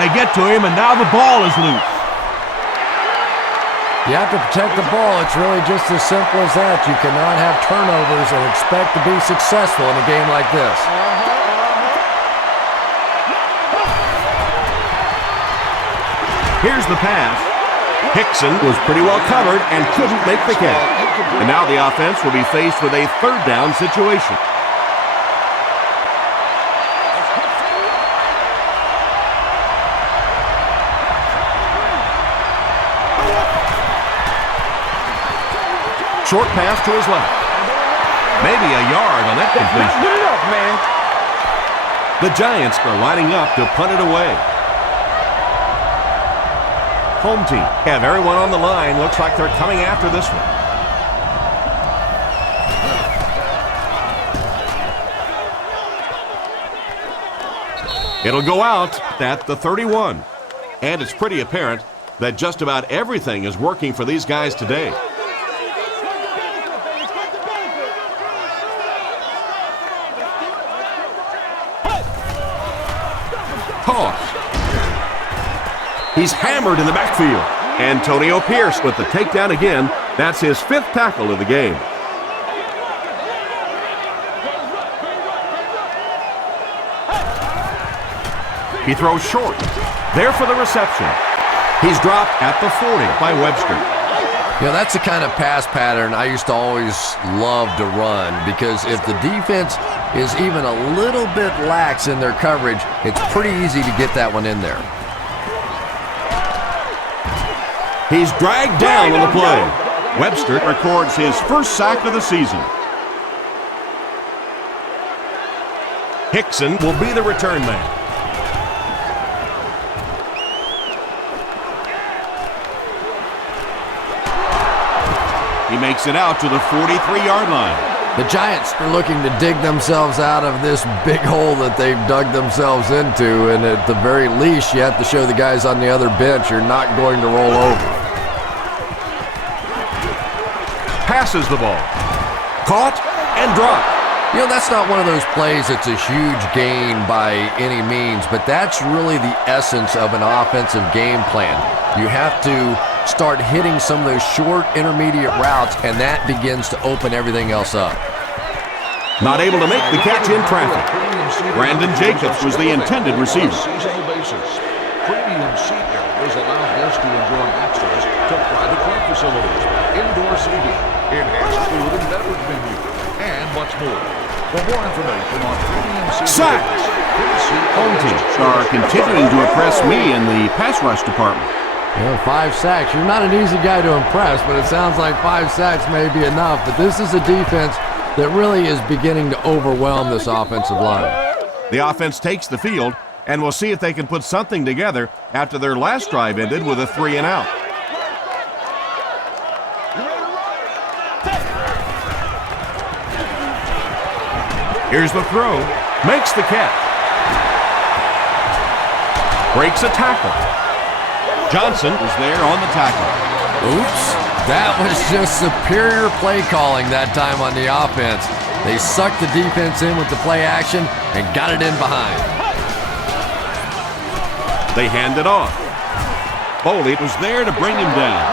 They get to him, and now the ball is loose. You have to protect the ball. It's really just as simple as that. You cannot have turnovers and expect to be successful in a game like this. Here's the pass. Hickson was pretty well covered and couldn't make the catch. And now the offense will be faced with a third down situation. Short pass to his left. Maybe a yard on that completion. Good enough, man. The Giants are lining up to punt it away. Home team have everyone on the line. Looks like they're coming after this one. It'll go out at the 31. And it's pretty apparent that just about everything is working for these guys today. He's hammered in the backfield. Antonio Pierce with the takedown again. That's his 5th tackle of the game. He throws short. There for the reception. He's dropped at the 40 by Webster. You know, that's the kind of pass pattern I used to always love to run, because if the defense is even a little bit lax in their coverage, it's pretty easy to get that one in there. He's dragged down on the play. Webster records his first sack of the season. Hickson will be the return man. He makes it out to the 43-yard line. The Giants are looking to dig themselves out of this big hole that they've dug themselves into, and at the very least, you have to show the guys on the other bench you're not going to roll over. Passes the ball. Caught and dropped. You know, that's not one of those plays that's a huge gain by any means, but that's really the essence of an offensive game plan. You have to start hitting some of those short intermediate routes, and that begins to open everything else up. Not able to make the catch in traffic. Brandon Jacobs was the intended receiver. Premium seat areas allow guests to enjoy access to private club facilities, indoor seating, enhanced food and beverage menu, and much more. For more information on premium seat Sacks! Home teams are continuing to impress me in the pass rush department. You know, 5 sacks. You're not an easy guy to impress, but it sounds like 5 sacks may be enough. But this is a defense that really is beginning to overwhelm this offensive line. The offense takes the field, and we'll see if they can put something together after their last drive ended with a 3 and out. Here's the throw. Makes the catch. Breaks a tackle. Johnson was there on the tackle. Oops. That was just superior play calling that time on the offense. They sucked the defense in with the play action and got it in behind. They hand it off. Foley was there to bring him down.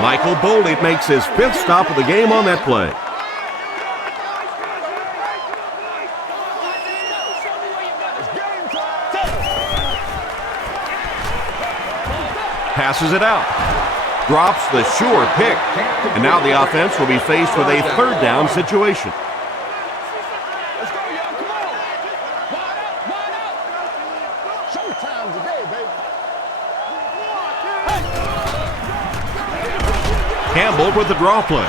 Michael Boldy makes his 5th stop of the game on that play. Passes it out. Drops the sure pick. And now the offense will be faced with a 3rd down situation. Campbell with the draw play.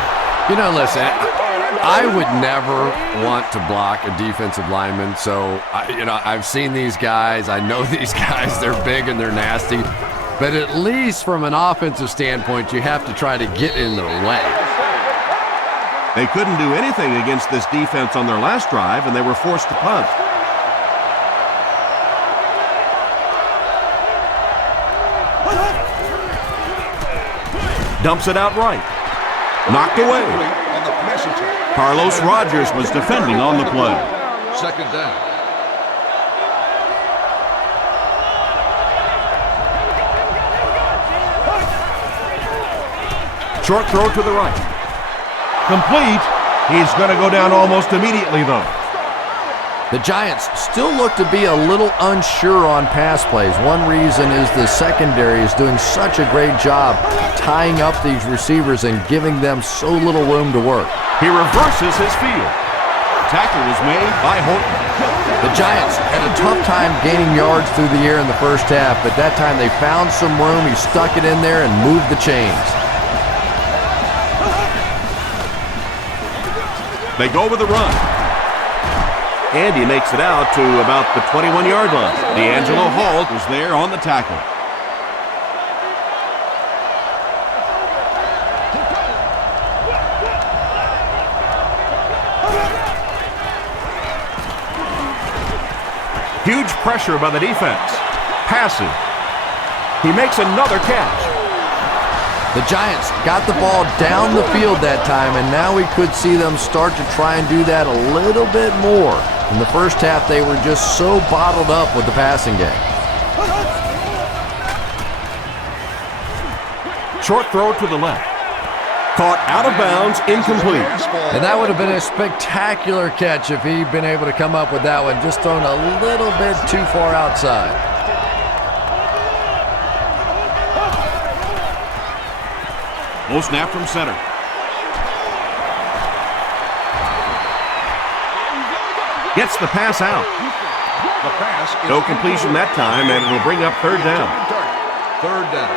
You know, listen, I would never want to block a defensive lineman. So, I've seen these guys. I know these guys. They're big and they're nasty. But at least from an offensive standpoint, you have to try to get in their way. They couldn't do anything against this defense on their last drive, and they were forced to punt. Dumps it out right. Knocked away. Carlos Rogers was defending on the play. 2nd down. Short throw to the right. Complete. He's going to go down almost immediately, though. The Giants still look to be a little unsure on pass plays. One reason is the secondary is doing such a great job tying up these receivers and giving them so little room to work. He reverses his field. Tackle was made by Horton. The Giants had a tough time gaining yards through the air in the first half, but that time they found some room. He stuck it in there and moved the chains. They go with the run. And he makes it out to about the 21-yard line. D'Angelo Hall was there on the tackle. Huge pressure by the defense. Passing. He makes another catch. The Giants got the ball down the field that time, and now we could see them start to try and do that a little bit more. In the first half, they were just so bottled up with the passing game. Short throw to the left. Caught out of bounds, incomplete. And that would have been a spectacular catch if he'd been able to come up with that one, just thrown a little bit too far outside. Low snap from center. Gets the pass out. The pass is No completion that time, and it'll bring up 3rd down. 3rd down.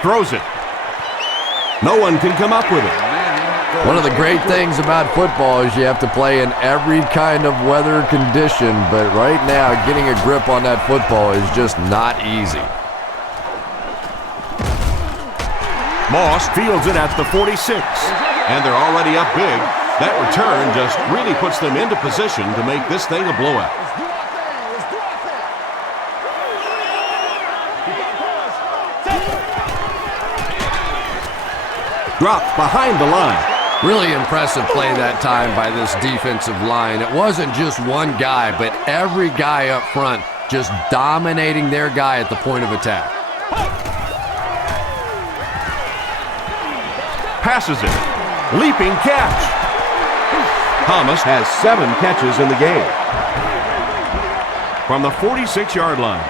Throws it. No one can come up with it. One of the great things about football is you have to play in every kind of weather condition, but right now getting a grip on that football is just not easy. Moss fields it at the 46, and they're already up big. That return just really puts them into position to make this thing a blowout. Dropped behind the line. Really impressive play that time by this defensive line. It wasn't just one guy, but every guy up front just dominating their guy at the point of attack. Passes it. Leaping catch. Thomas has 7 catches in the game. From the 46-yard line.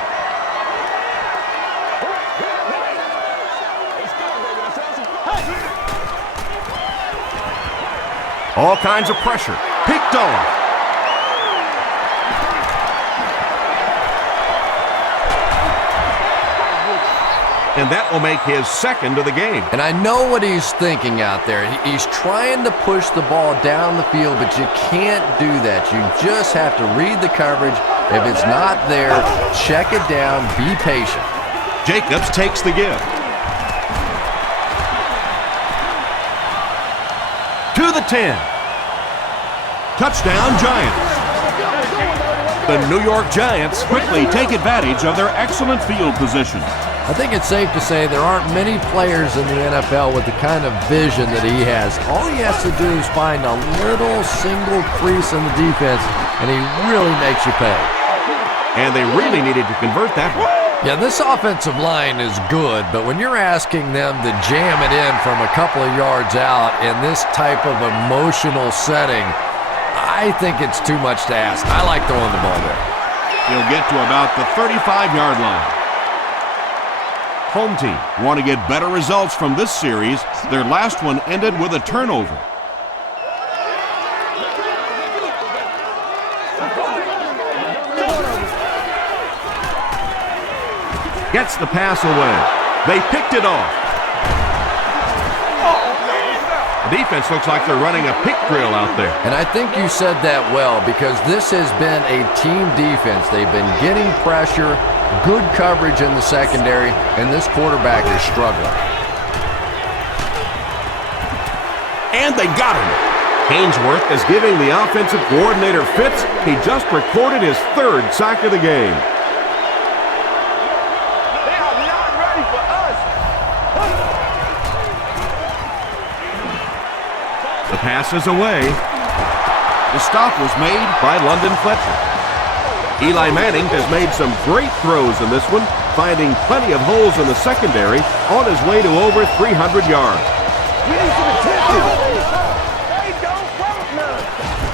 All kinds of pressure. Picked off. And that will make his 2nd of the game. And I know what he's thinking out there. He's trying to push the ball down the field, but you can't do that. You just have to read the coverage. If it's not there, check it down, be patient. Jacobs takes the give. To the 10. Touchdown, Giants. The New York Giants quickly take advantage of their excellent field position. I think it's safe to say there aren't many players in the NFL with the kind of vision that he has. All he has to do is find a little single crease in the defense, and he really makes you pay. And they really needed to convert that one. Yeah, this offensive line is good, but when you're asking them to jam it in from a couple of yards out in this type of emotional setting, I think it's too much to ask. I like throwing the ball there. He'll get to about the 35-yard line. Home team. Want to get better results from this series. Their last one ended with a turnover. Gets the pass away. They picked it off. The defense looks like they're running a pick drill out there. And I think you said that well, because this has been a team defense. They've been getting pressure, good coverage in the secondary, and this quarterback is struggling. And they got him. Hainsworth is giving the offensive coordinator fits. He just recorded his 3rd sack of the game. The pass is away. The stop was made By London Fletcher. Eli Manning has made some great throws in this one, finding plenty of holes in the secondary on his way to over 300 yards. We need some attention.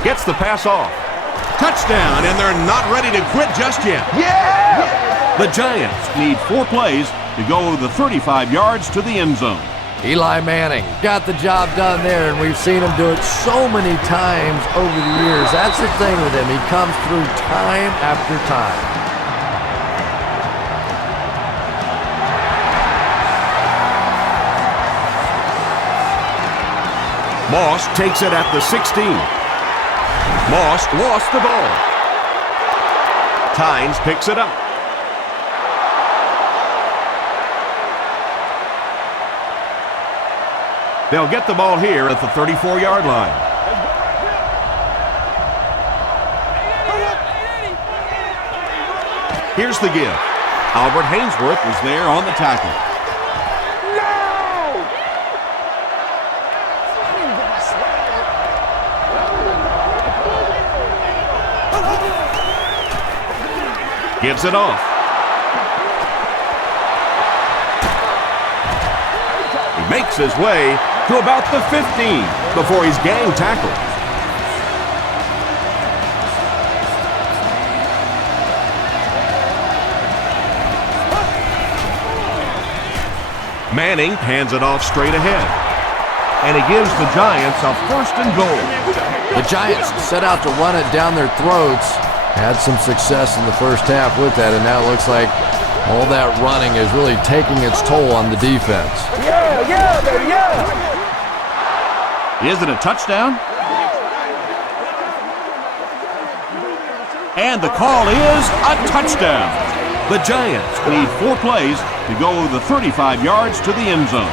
Gets the pass off. touchdown, and they're not ready to quit just yet. Yeah! The Giants need 4 plays to go the 35 yards to the end zone. Eli Manning got the job done there, and we've seen him do it so many times over the years. That's the thing with him. He comes through time after time. Moss takes it at the 16. Moss lost the ball. Tynes picks it up. They'll get the ball here at the 34-yard line. Here's the give. Albert Hainsworth was there on the tackle. Gives it off. He makes his way to about the 15 before he's gang tackled. Manning hands it off straight ahead. And he gives the Giants a 1st and goal. The Giants set out to run it down their throats. Had some success in the first half with that, and now it looks like all that running is really taking its toll on the defense. Yeah, baby, yeah! Is it a touchdown? And the call is a touchdown. The Giants need 4 plays to go the 35 yards to the end zone.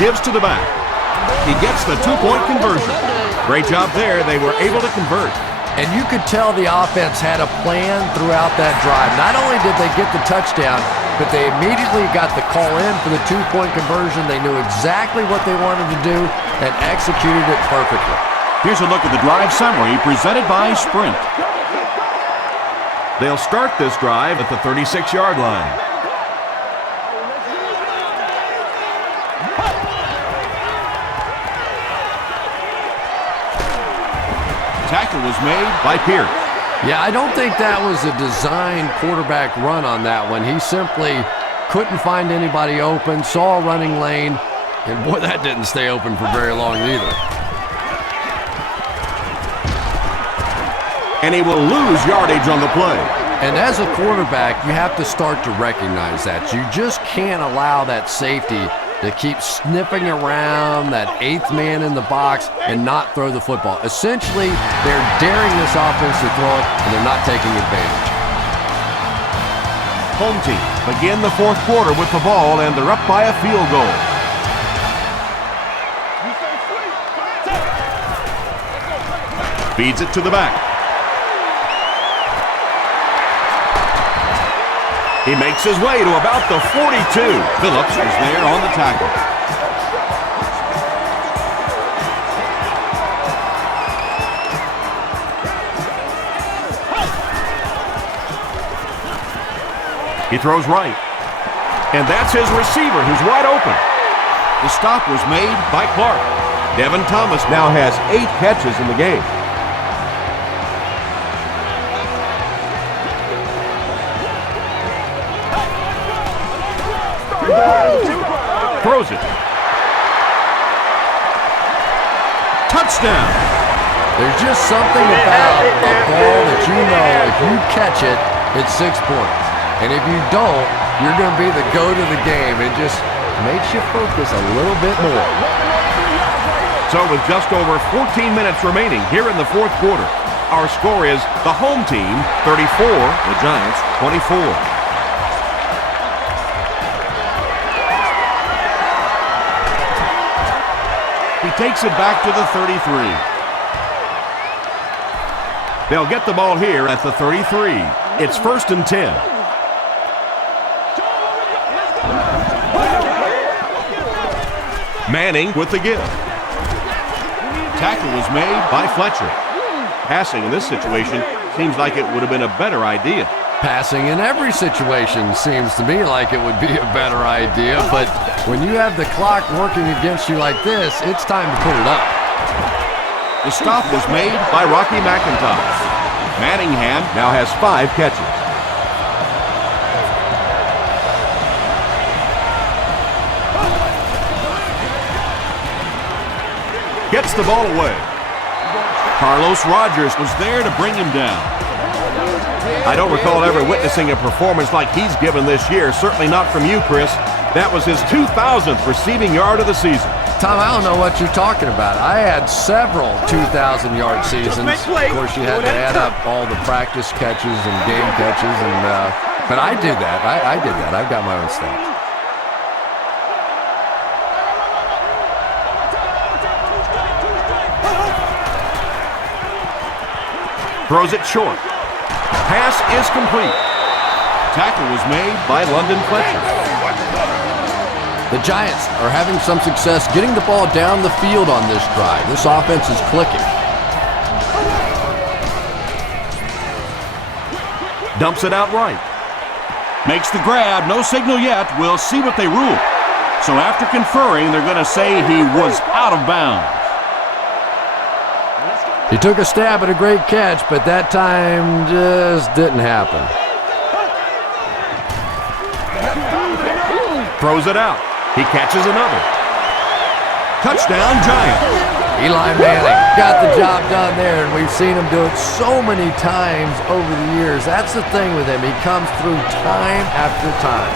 Gives to the back. He gets the 2-point conversion. Great job there. They were able to convert. And you could tell the offense had a plan throughout that drive. Not only did they get the touchdown, but they immediately got the call in for the 2-point conversion. They knew exactly what they wanted to do and executed it perfectly. Here's a look at the drive summary presented by Sprint. They'll start this drive at the 36-yard line. Tackle was made by Pierce. Yeah, I don't think that was a designed quarterback run on that one. He simply couldn't find anybody open, saw a running lane, and boy, that didn't stay open for very long either. And he will lose yardage on the play. And as a quarterback, you have to start to recognize that. You just can't allow that safety to keep sniffing around that 8th man in the box and not throw the football. Essentially, they're daring this offense to throw it, and they're not taking advantage. Home team begin the 4th quarter with the ball, and they're up by a field goal. Feeds it to the back. He makes his way to about the 42. Phillips is there on the tackle. He throws right. And that's his receiver who's wide open. The stop was made by Clark. Devin Thomas now has 8 catches in the game. Throws it. Touchdown. There's just something about a ball that you know if you catch it, it's 6 points. And if you don't, you're going to be the goat of the game. It just makes you focus a little bit more. So with just over 14 minutes remaining here in the fourth quarter, our score is the home team 34, the Giants 24. He takes it back to the 33. They'll get the ball here at the 33. It's 1st and 10. Manning with the give. Tackle was made by Fletcher. Passing in this situation seems like it would have been a better idea. Passing in every situation seems to me like it would be a better idea, but when you have the clock working against you like this, it's time to put it up. The stop was made by Rocky McIntosh. Manningham now has 5 catches. Gets the ball away. Carlos Rogers was there to bring him down. I don't recall ever witnessing a performance like he's given this year. Certainly not from you, Chris. That was his 2,000th receiving yard of the season. Tom, I don't know what you're talking about. I had several 2,000-yard seasons. Of course, you had to add up all the practice catches and game catches, but I do that. I did that. I've got my own stats. Throws it short. Pass is complete. Tackle was made by London Fletcher. The Giants are having some success getting the ball down the field on this drive. This offense is clicking. Dumps it out right. Makes the grab. No signal yet. We'll see what they rule. So after conferring, they're going to say he was out of bounds. He took a stab at a great catch, but that time just didn't happen. Throws it out. He catches another. Touchdown, Giants. Eli Manning got the job done there, and we've seen him do it so many times over the years. That's the thing with him. He comes through time after time.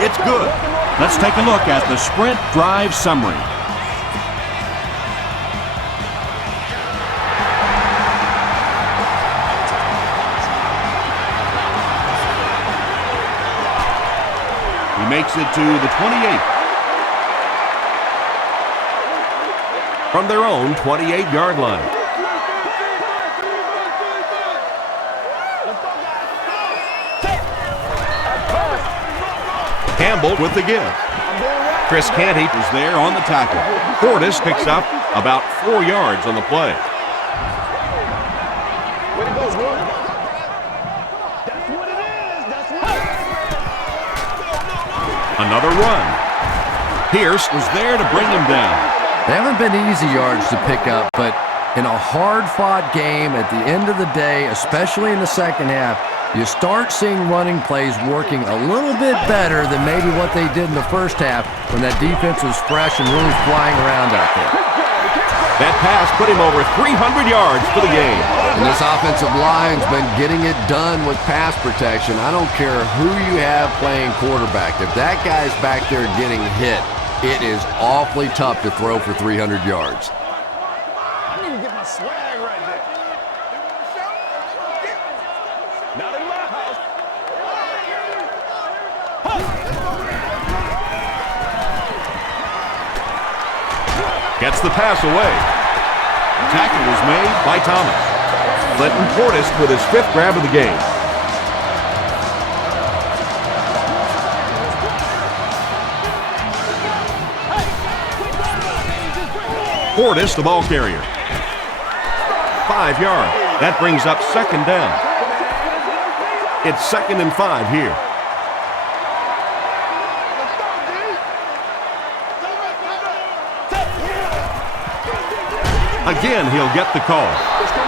It's good. Let's take a look at the sprint drive summary. Makes it to the 28. From their own 28-yard line. Campbell with the give. Chris Canty is there on the tackle. Portis picks up about 4 yards on the play. Another run. Pierce was there to bring him down. They haven't been easy yards to pick up, but in a hard-fought game at the end of the day, especially in the second half, you start seeing running plays working a little bit better than maybe what they did in the first half when that defense was fresh and really flying around out there. That pass put him over 300 yards for the game. And this offensive line's been getting it done with pass protection. I don't care who you have playing quarterback. If that guy's back there getting hit, it is awfully tough to throw for 300 yards. I need to get my swag right there. Not in my house. Gets the pass away. Tackle was made by Thomas. Clinton Portis with his 5th grab of the game. Portis, the ball carrier. 5 yards. That brings up second down. It's 2nd and 5 here. Again, he'll get the call.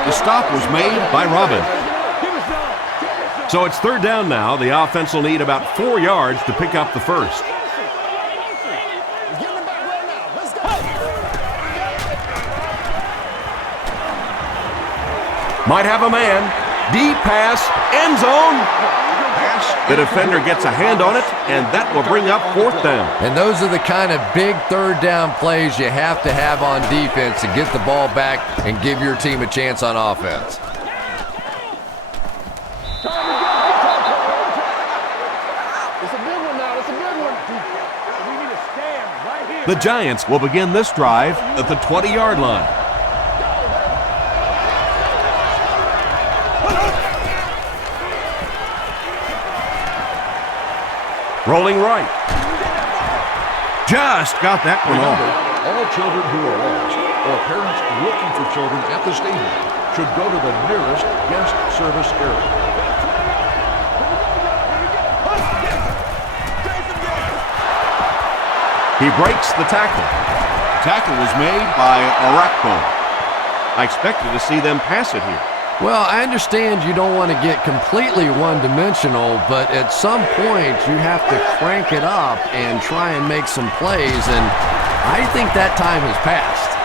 The stop was made by Robin. So it's 3rd down now. The offense will need about 4 yards to pick up the first. Might have a man. Deep pass. End zone. The defender gets a hand on it, and that will bring up 4th down. And those are the kind of big 3rd down plays you have to have on defense to get the ball back and give your team a chance on offense. It's a big one now. It's a big one. We need to stand right here. The Giants will begin this drive at the 20-yard line. Rolling right. Just got that one off. All children who are lost or parents looking for children at the stadium should go to the nearest guest service area. He breaks the tackle. Tackle was made by Arakpo. I expected to see them pass it here. Well, I understand you don't want to get completely one-dimensional, but at some point you have to crank it up and try and make some plays, and I think that time has passed.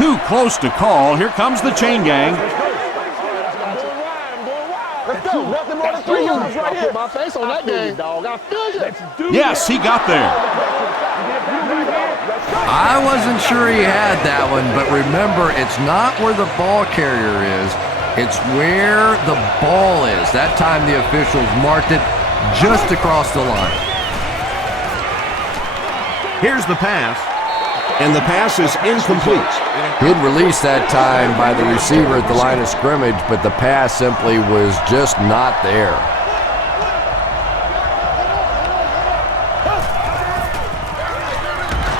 Too close to call. Here comes the chain gang. Let's go. Nothing more than 3 yards right here. I put my face on that game, dog. I feel you. Yes, he got there. I wasn't sure he had that one, but remember, it's not where the ball carrier is. It's where the ball is. That time the officials marked it just across the line. Here's the pass, and the pass is incomplete. Good release that time by the receiver at the line of scrimmage, but the pass simply was just not there.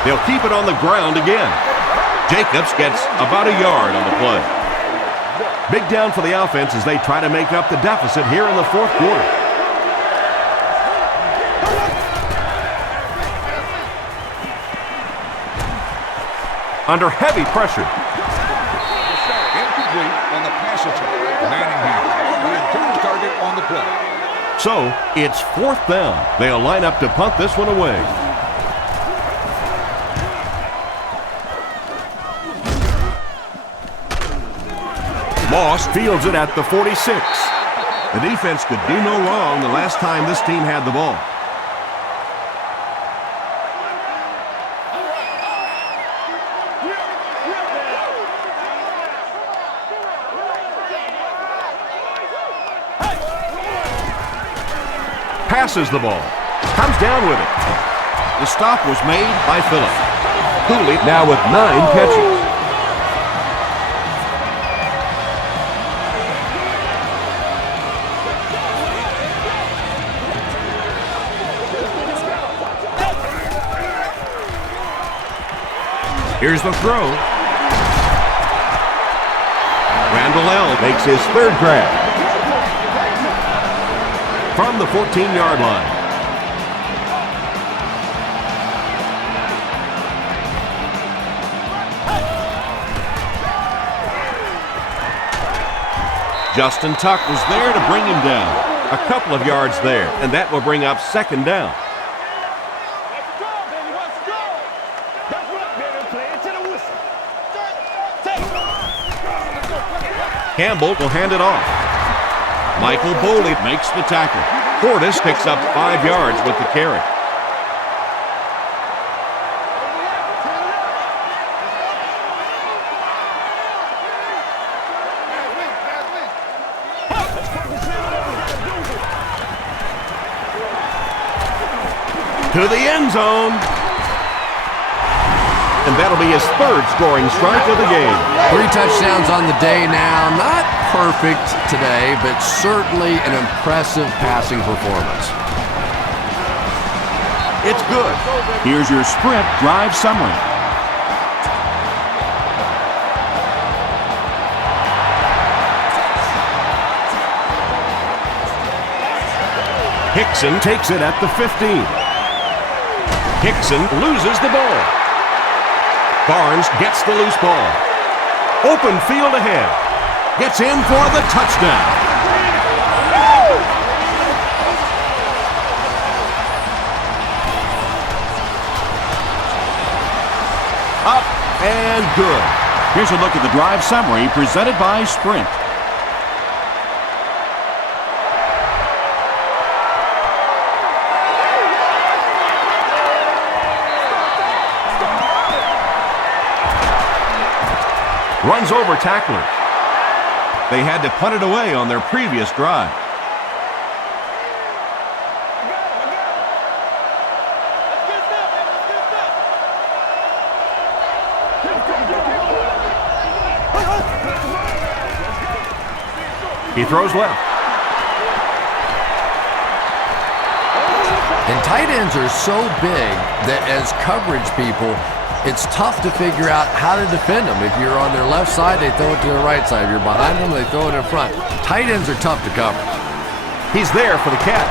They'll keep it on the ground again. Jacobs gets about a yard on the play. Big down for the offense as they try to make up the deficit here in the 4th quarter. Under heavy pressure. Incomplete on the pass attempt. Manningham, the intended target on the play. So it's 4th down. They'll line up to punt this one away. Moss fields it at the 46. The defense could do no wrong the last time this team had the ball. Passes the ball. Comes down with it. The stop was made by Phillip. Cooley now with 9 catches. Here's the throw. Randall L. makes his 3rd grab. From the 14-yard line. Justin Tuck was there to bring him down. A couple of yards there, and that will bring up 2nd down. Campbell will hand it off. Michael Boley makes the tackle. Portis picks up 5 yards with the carry. To the end zone. And that'll be his 3rd scoring strike of the game. 3 touchdowns on the day now. Not perfect today, but certainly an impressive passing performance. It's good. Here's your sprint drive summary. Hickson takes it at the 15. Hickson loses the ball. Barnes gets the loose ball. Open field ahead. Gets in for the touchdown. Up and good. Here's a look at the drive summary presented by Sprint. Runs over tacklers. They had to punt it away on their previous drive. He throws left. And tight ends are so big that as coverage people, it's tough to figure out how to defend them. If you're on their left side, they throw it to the right side. If you're behind them, they throw it in front. Tight ends are tough to cover. He's there for the catch.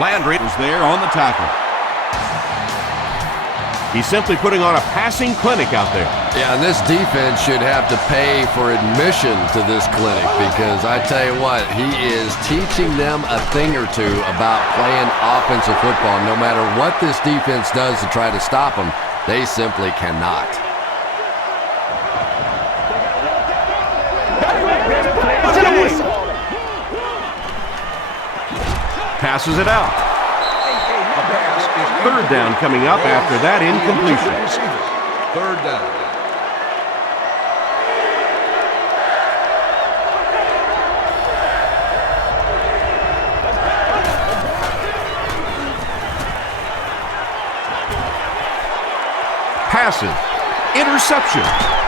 Landry was there on the tackle. He's simply putting on a passing clinic out there. Yeah, and this defense should have to pay for admission to this clinic because I tell you what, he is teaching them a thing or two about playing offensive football. No matter what this defense does to try to stop them, they simply cannot. Passes it out. Third down coming up after that incompletion. Third down. Passes. Interception.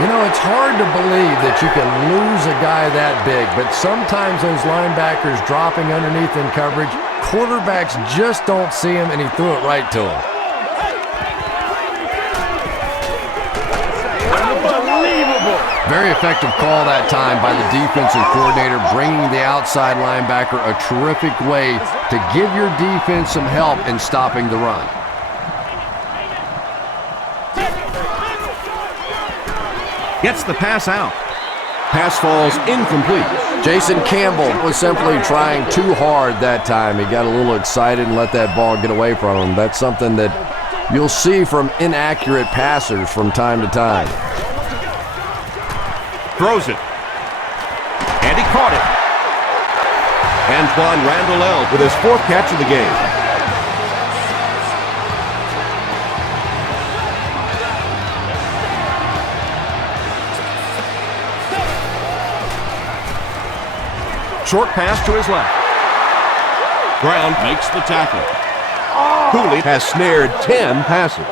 You know, it's hard to believe that you can lose a guy that big, but sometimes those linebackers dropping underneath in coverage, quarterbacks just don't see him, and he threw it right to him. Very effective call that time by the defensive coordinator, bringing the outside linebacker a terrific way to give your defense some help in stopping the run. Gets the pass out. Pass falls incomplete. Jason Campbell was simply trying too hard that time. He got a little excited and let that ball get away from him. That's something that you'll see from inaccurate passers from time to time. Throws it. And he caught it. Antoine Randall with his fourth catch of the game. Short pass to his left. Brown Makes the tackle. Cooley has snared 10 passes.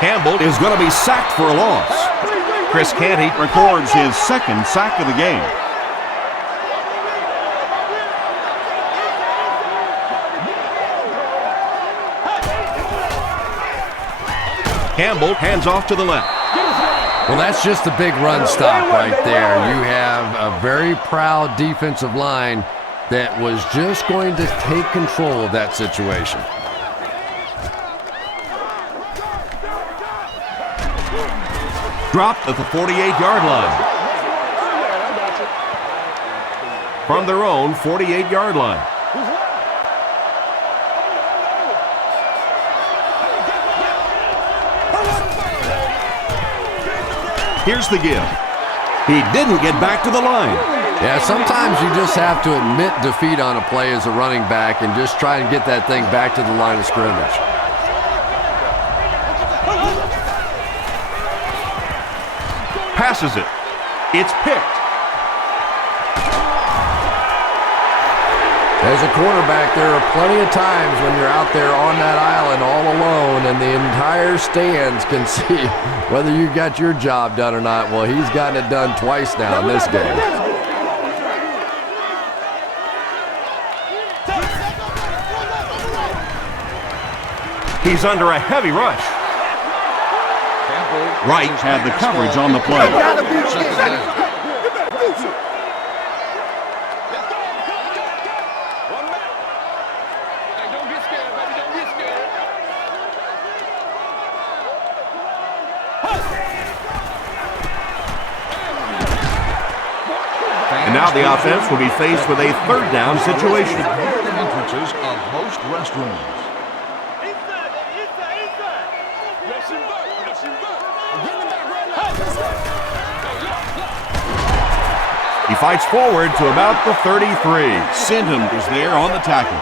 Campbell is going to be sacked for a loss. Chris Canty records his second sack of the game. Campbell hands off to the left. Well, that's just a big run stop right there. You have a very proud defensive line that was just going to take control of that situation. Dropped at the 48-yard line. From their own 48-yard line. Here's the give. He didn't get back to the line. Yeah, sometimes you just have to admit defeat on a play as a running back and just try and get that thing back to the line of scrimmage. Passes it. It's picked. As as a quarterback, there are plenty of times when you're out there on that island all alone and the entire stands can see whether you got your job done or not. Well, he's gotten it done twice now in this game. He's under a heavy rush. Wright had the coverage on the play. And now the offense will be faced with a third down situation. The entrances of most restrooms. He fights forward to about the 33. Sinton is there on the tackle.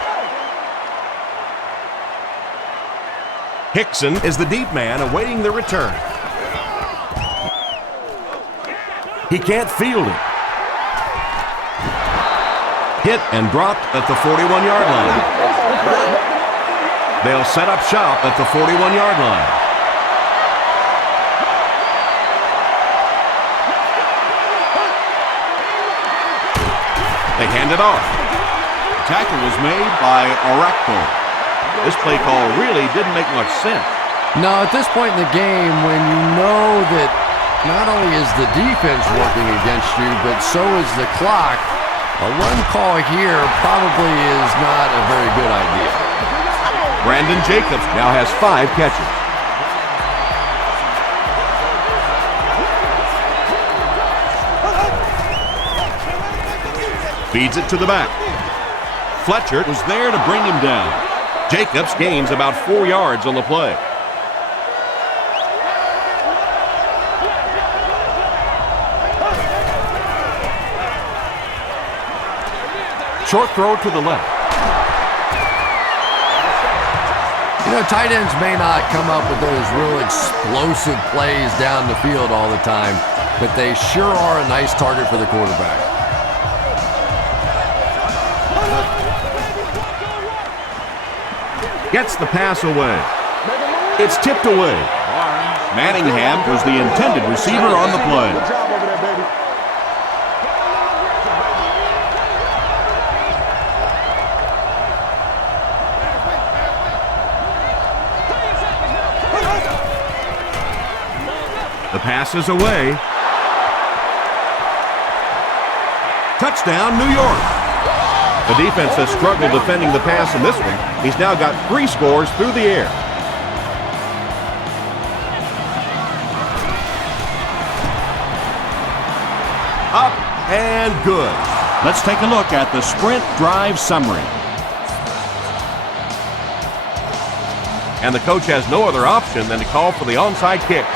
Hickson is the deep man awaiting the return. He can't field it. Hit and dropped at the 41-yard line. They'll set up shop at the 41-yard line. They hand it off. The tackle was made by Orakpo. This play call really didn't make much sense. No, at this point in the game, when you know that not only is the defense working against you, but so is the clock, a run call here probably is not a very good idea. Brandon Jacobs now has 5 catches. Feeds it to the back. Fletcher Was there to bring him down. Jacobs gains about 4 yards on the play. Short throw to the left. You know, tight ends may not come up with those real explosive plays down the field all the time, but they sure are a nice target for the quarterback. Gets the pass away. It's tipped away. Manningham was the intended receiver on the play. Good job over there, baby. The pass is away. Touchdown, New York. The defense has struggled defending the pass in this one. He's now got 3 scores through the air. Up and good. Let's take a look at the sprint drive summary. And the coach has no other option than to call for the onside kick.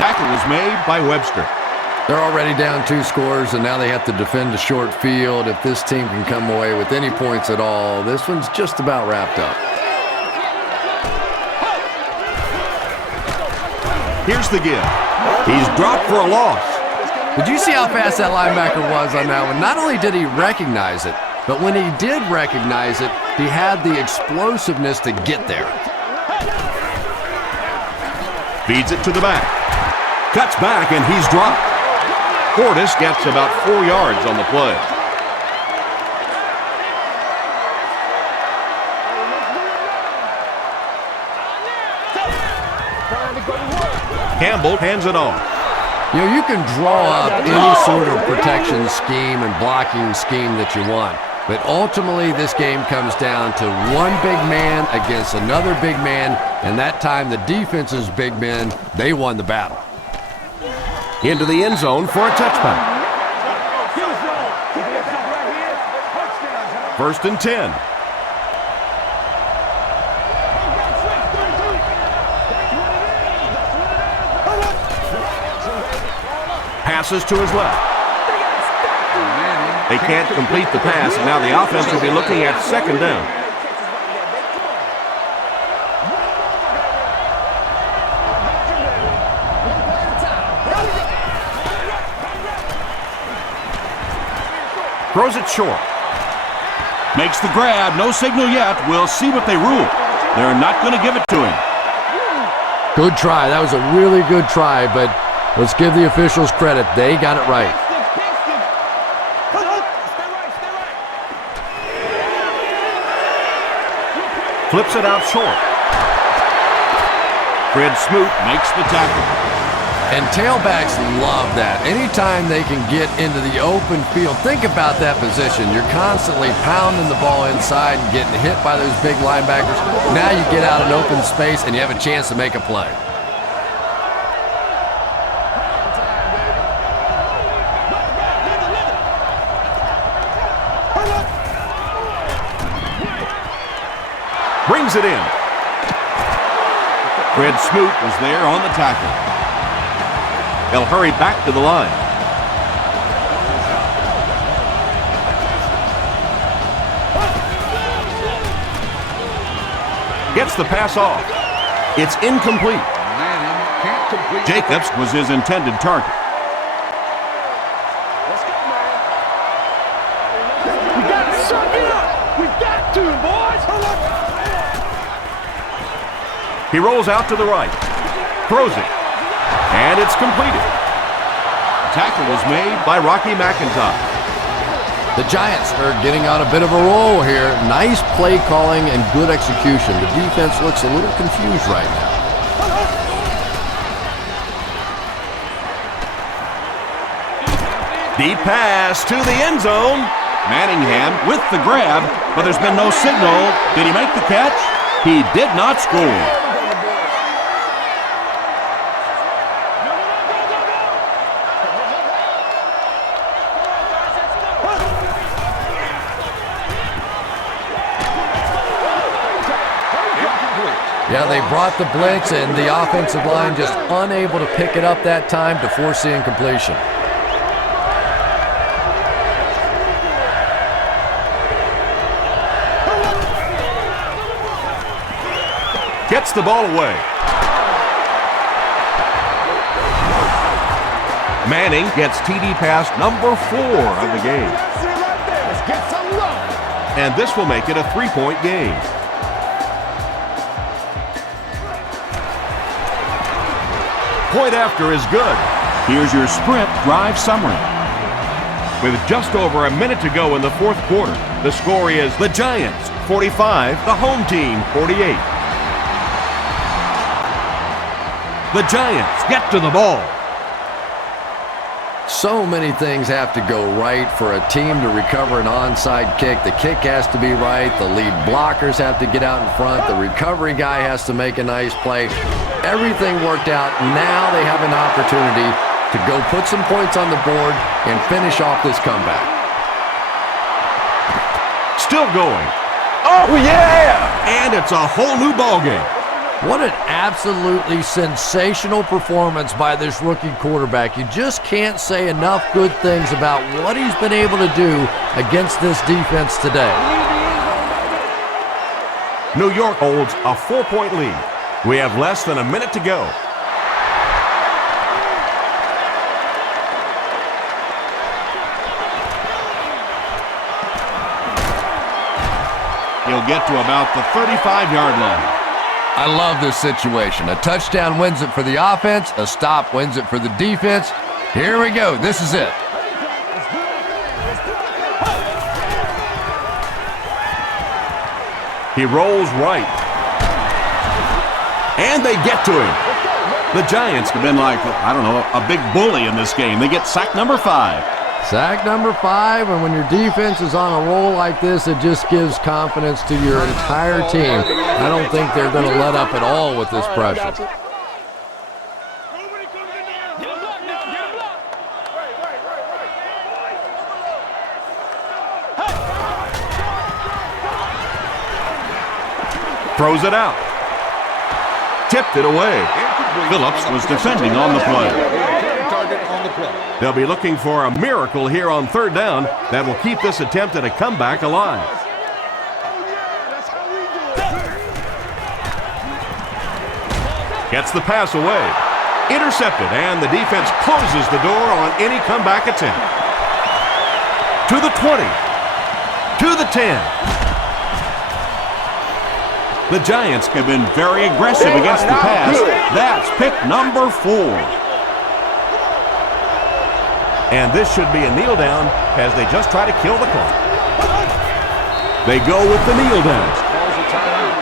Tackle was made by Webster. They're already down 2 scores, and now they have to defend a short field. If this team can come away with any points at all, this one's just about wrapped up. Here's the give. He's dropped for a loss. Did you see how fast that linebacker was on that one? Not only did he recognize it, but when he did recognize it, he had the explosiveness to get there. Feeds it to the back. Cuts back, and he's dropped. Portis gets about 4 yards on the play. Campbell hands it off. You know, you can draw up any sort of protection scheme and blocking scheme that you want, but ultimately this game comes down to one big man against another big man, and that time the defense's big men, they won the battle. Into the end zone for a touchback. 1st and 10. Passes to his left. They can't complete the pass, and now the offense will be looking at 2nd down. Throws it short. Makes the grab. No signal yet. We'll see what they rule. They're not going to give it to him. Good try. That was a really good try, but let's give the officials credit. They got it right. Flips it out short. Fred Smoot makes the tackle. And tailbacks love that. Anytime they can get into the open field, think about that position. You're constantly pounding the ball inside and getting hit by those big linebackers. Now you get out in open space and you have a chance to make a play. Brings it in. Fred Smoot was there on the tackle. They'll hurry back to the line. Gets the pass off. It's incomplete. Manning can't complete. Jacobs was his intended target. Let's go, man. We got to suck it up. We got to, boys. He rolls out to the right. Throws it. And it's completed. The tackle was made by Rocky McIntyre. The Giants are getting on a bit of a roll here. Nice play calling and good execution. The defense looks a little confused right now. Deep pass to the end zone. Manningham with the grab, but there's been no signal. Did he make the catch? He did not score. Yeah, they brought the blitz, and the offensive line just unable to pick it up that time to force the incompletion. Gets the ball away. Manning gets TD pass number 4 of the game. Let's get some love. And this will make it a 3-point game. Point after is good. Here's your sprint drive summary. With just over a minute to go in the fourth quarter, the score is the Giants 45, the home team 48. The Giants get to the ball. So many things have to go right for a team to recover an onside kick. The kick has to be right. The lead blockers have to get out in front. The recovery guy has to make a nice play. Everything worked out. Now they have an opportunity to go put some points on the board and finish off this comeback. Still going. Oh, yeah! And it's a whole new ballgame. What an absolutely sensational performance by this rookie quarterback. You just can't say enough good things about what he's been able to do against this defense today. New York holds a 4-point lead. We have less than a minute to go. He'll get to about the 35-yard line. I love this situation. A touchdown wins it for the offense. A stop wins it for the defense. Here we go. This is it. He rolls right. And they get to him. The Giants have been like, I don't know, a big bully in this game. They get sack number 5. Sack number 5, and when your defense is on a roll like this, it just gives confidence to your entire team. I don't think they're going to let up at all with this pressure. Throws it out. Tipped it away. Phillips was defending on the play. They'll be looking for a miracle here on third down that will keep this attempt at a comeback alive. Gets the pass away. Intercepted, and the defense closes the door on any comeback attempt. to the 20, to the 10. The Giants Have been very aggressive against the pass. That's pick number 4. And this should be a kneel down as they just try to kill the clock. They go with the kneel down. Calls a timeout.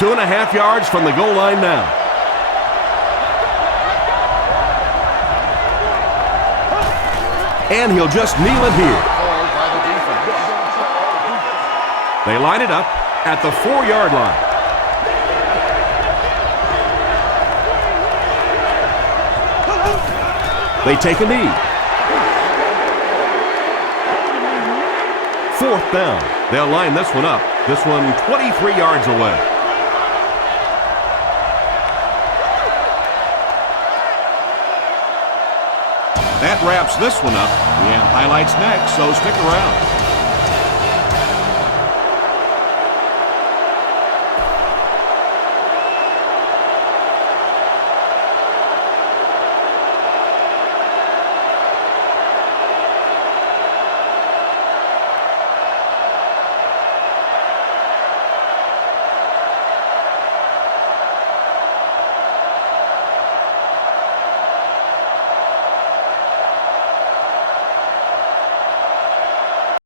2.5 yards from the goal line now. And he'll just kneel it here. Called by the defense. They line it up at the 4-yard line. They take a knee. 4th down. They'll line this one up. This one 23 yards away. That wraps this one up. We have highlights next, so stick around.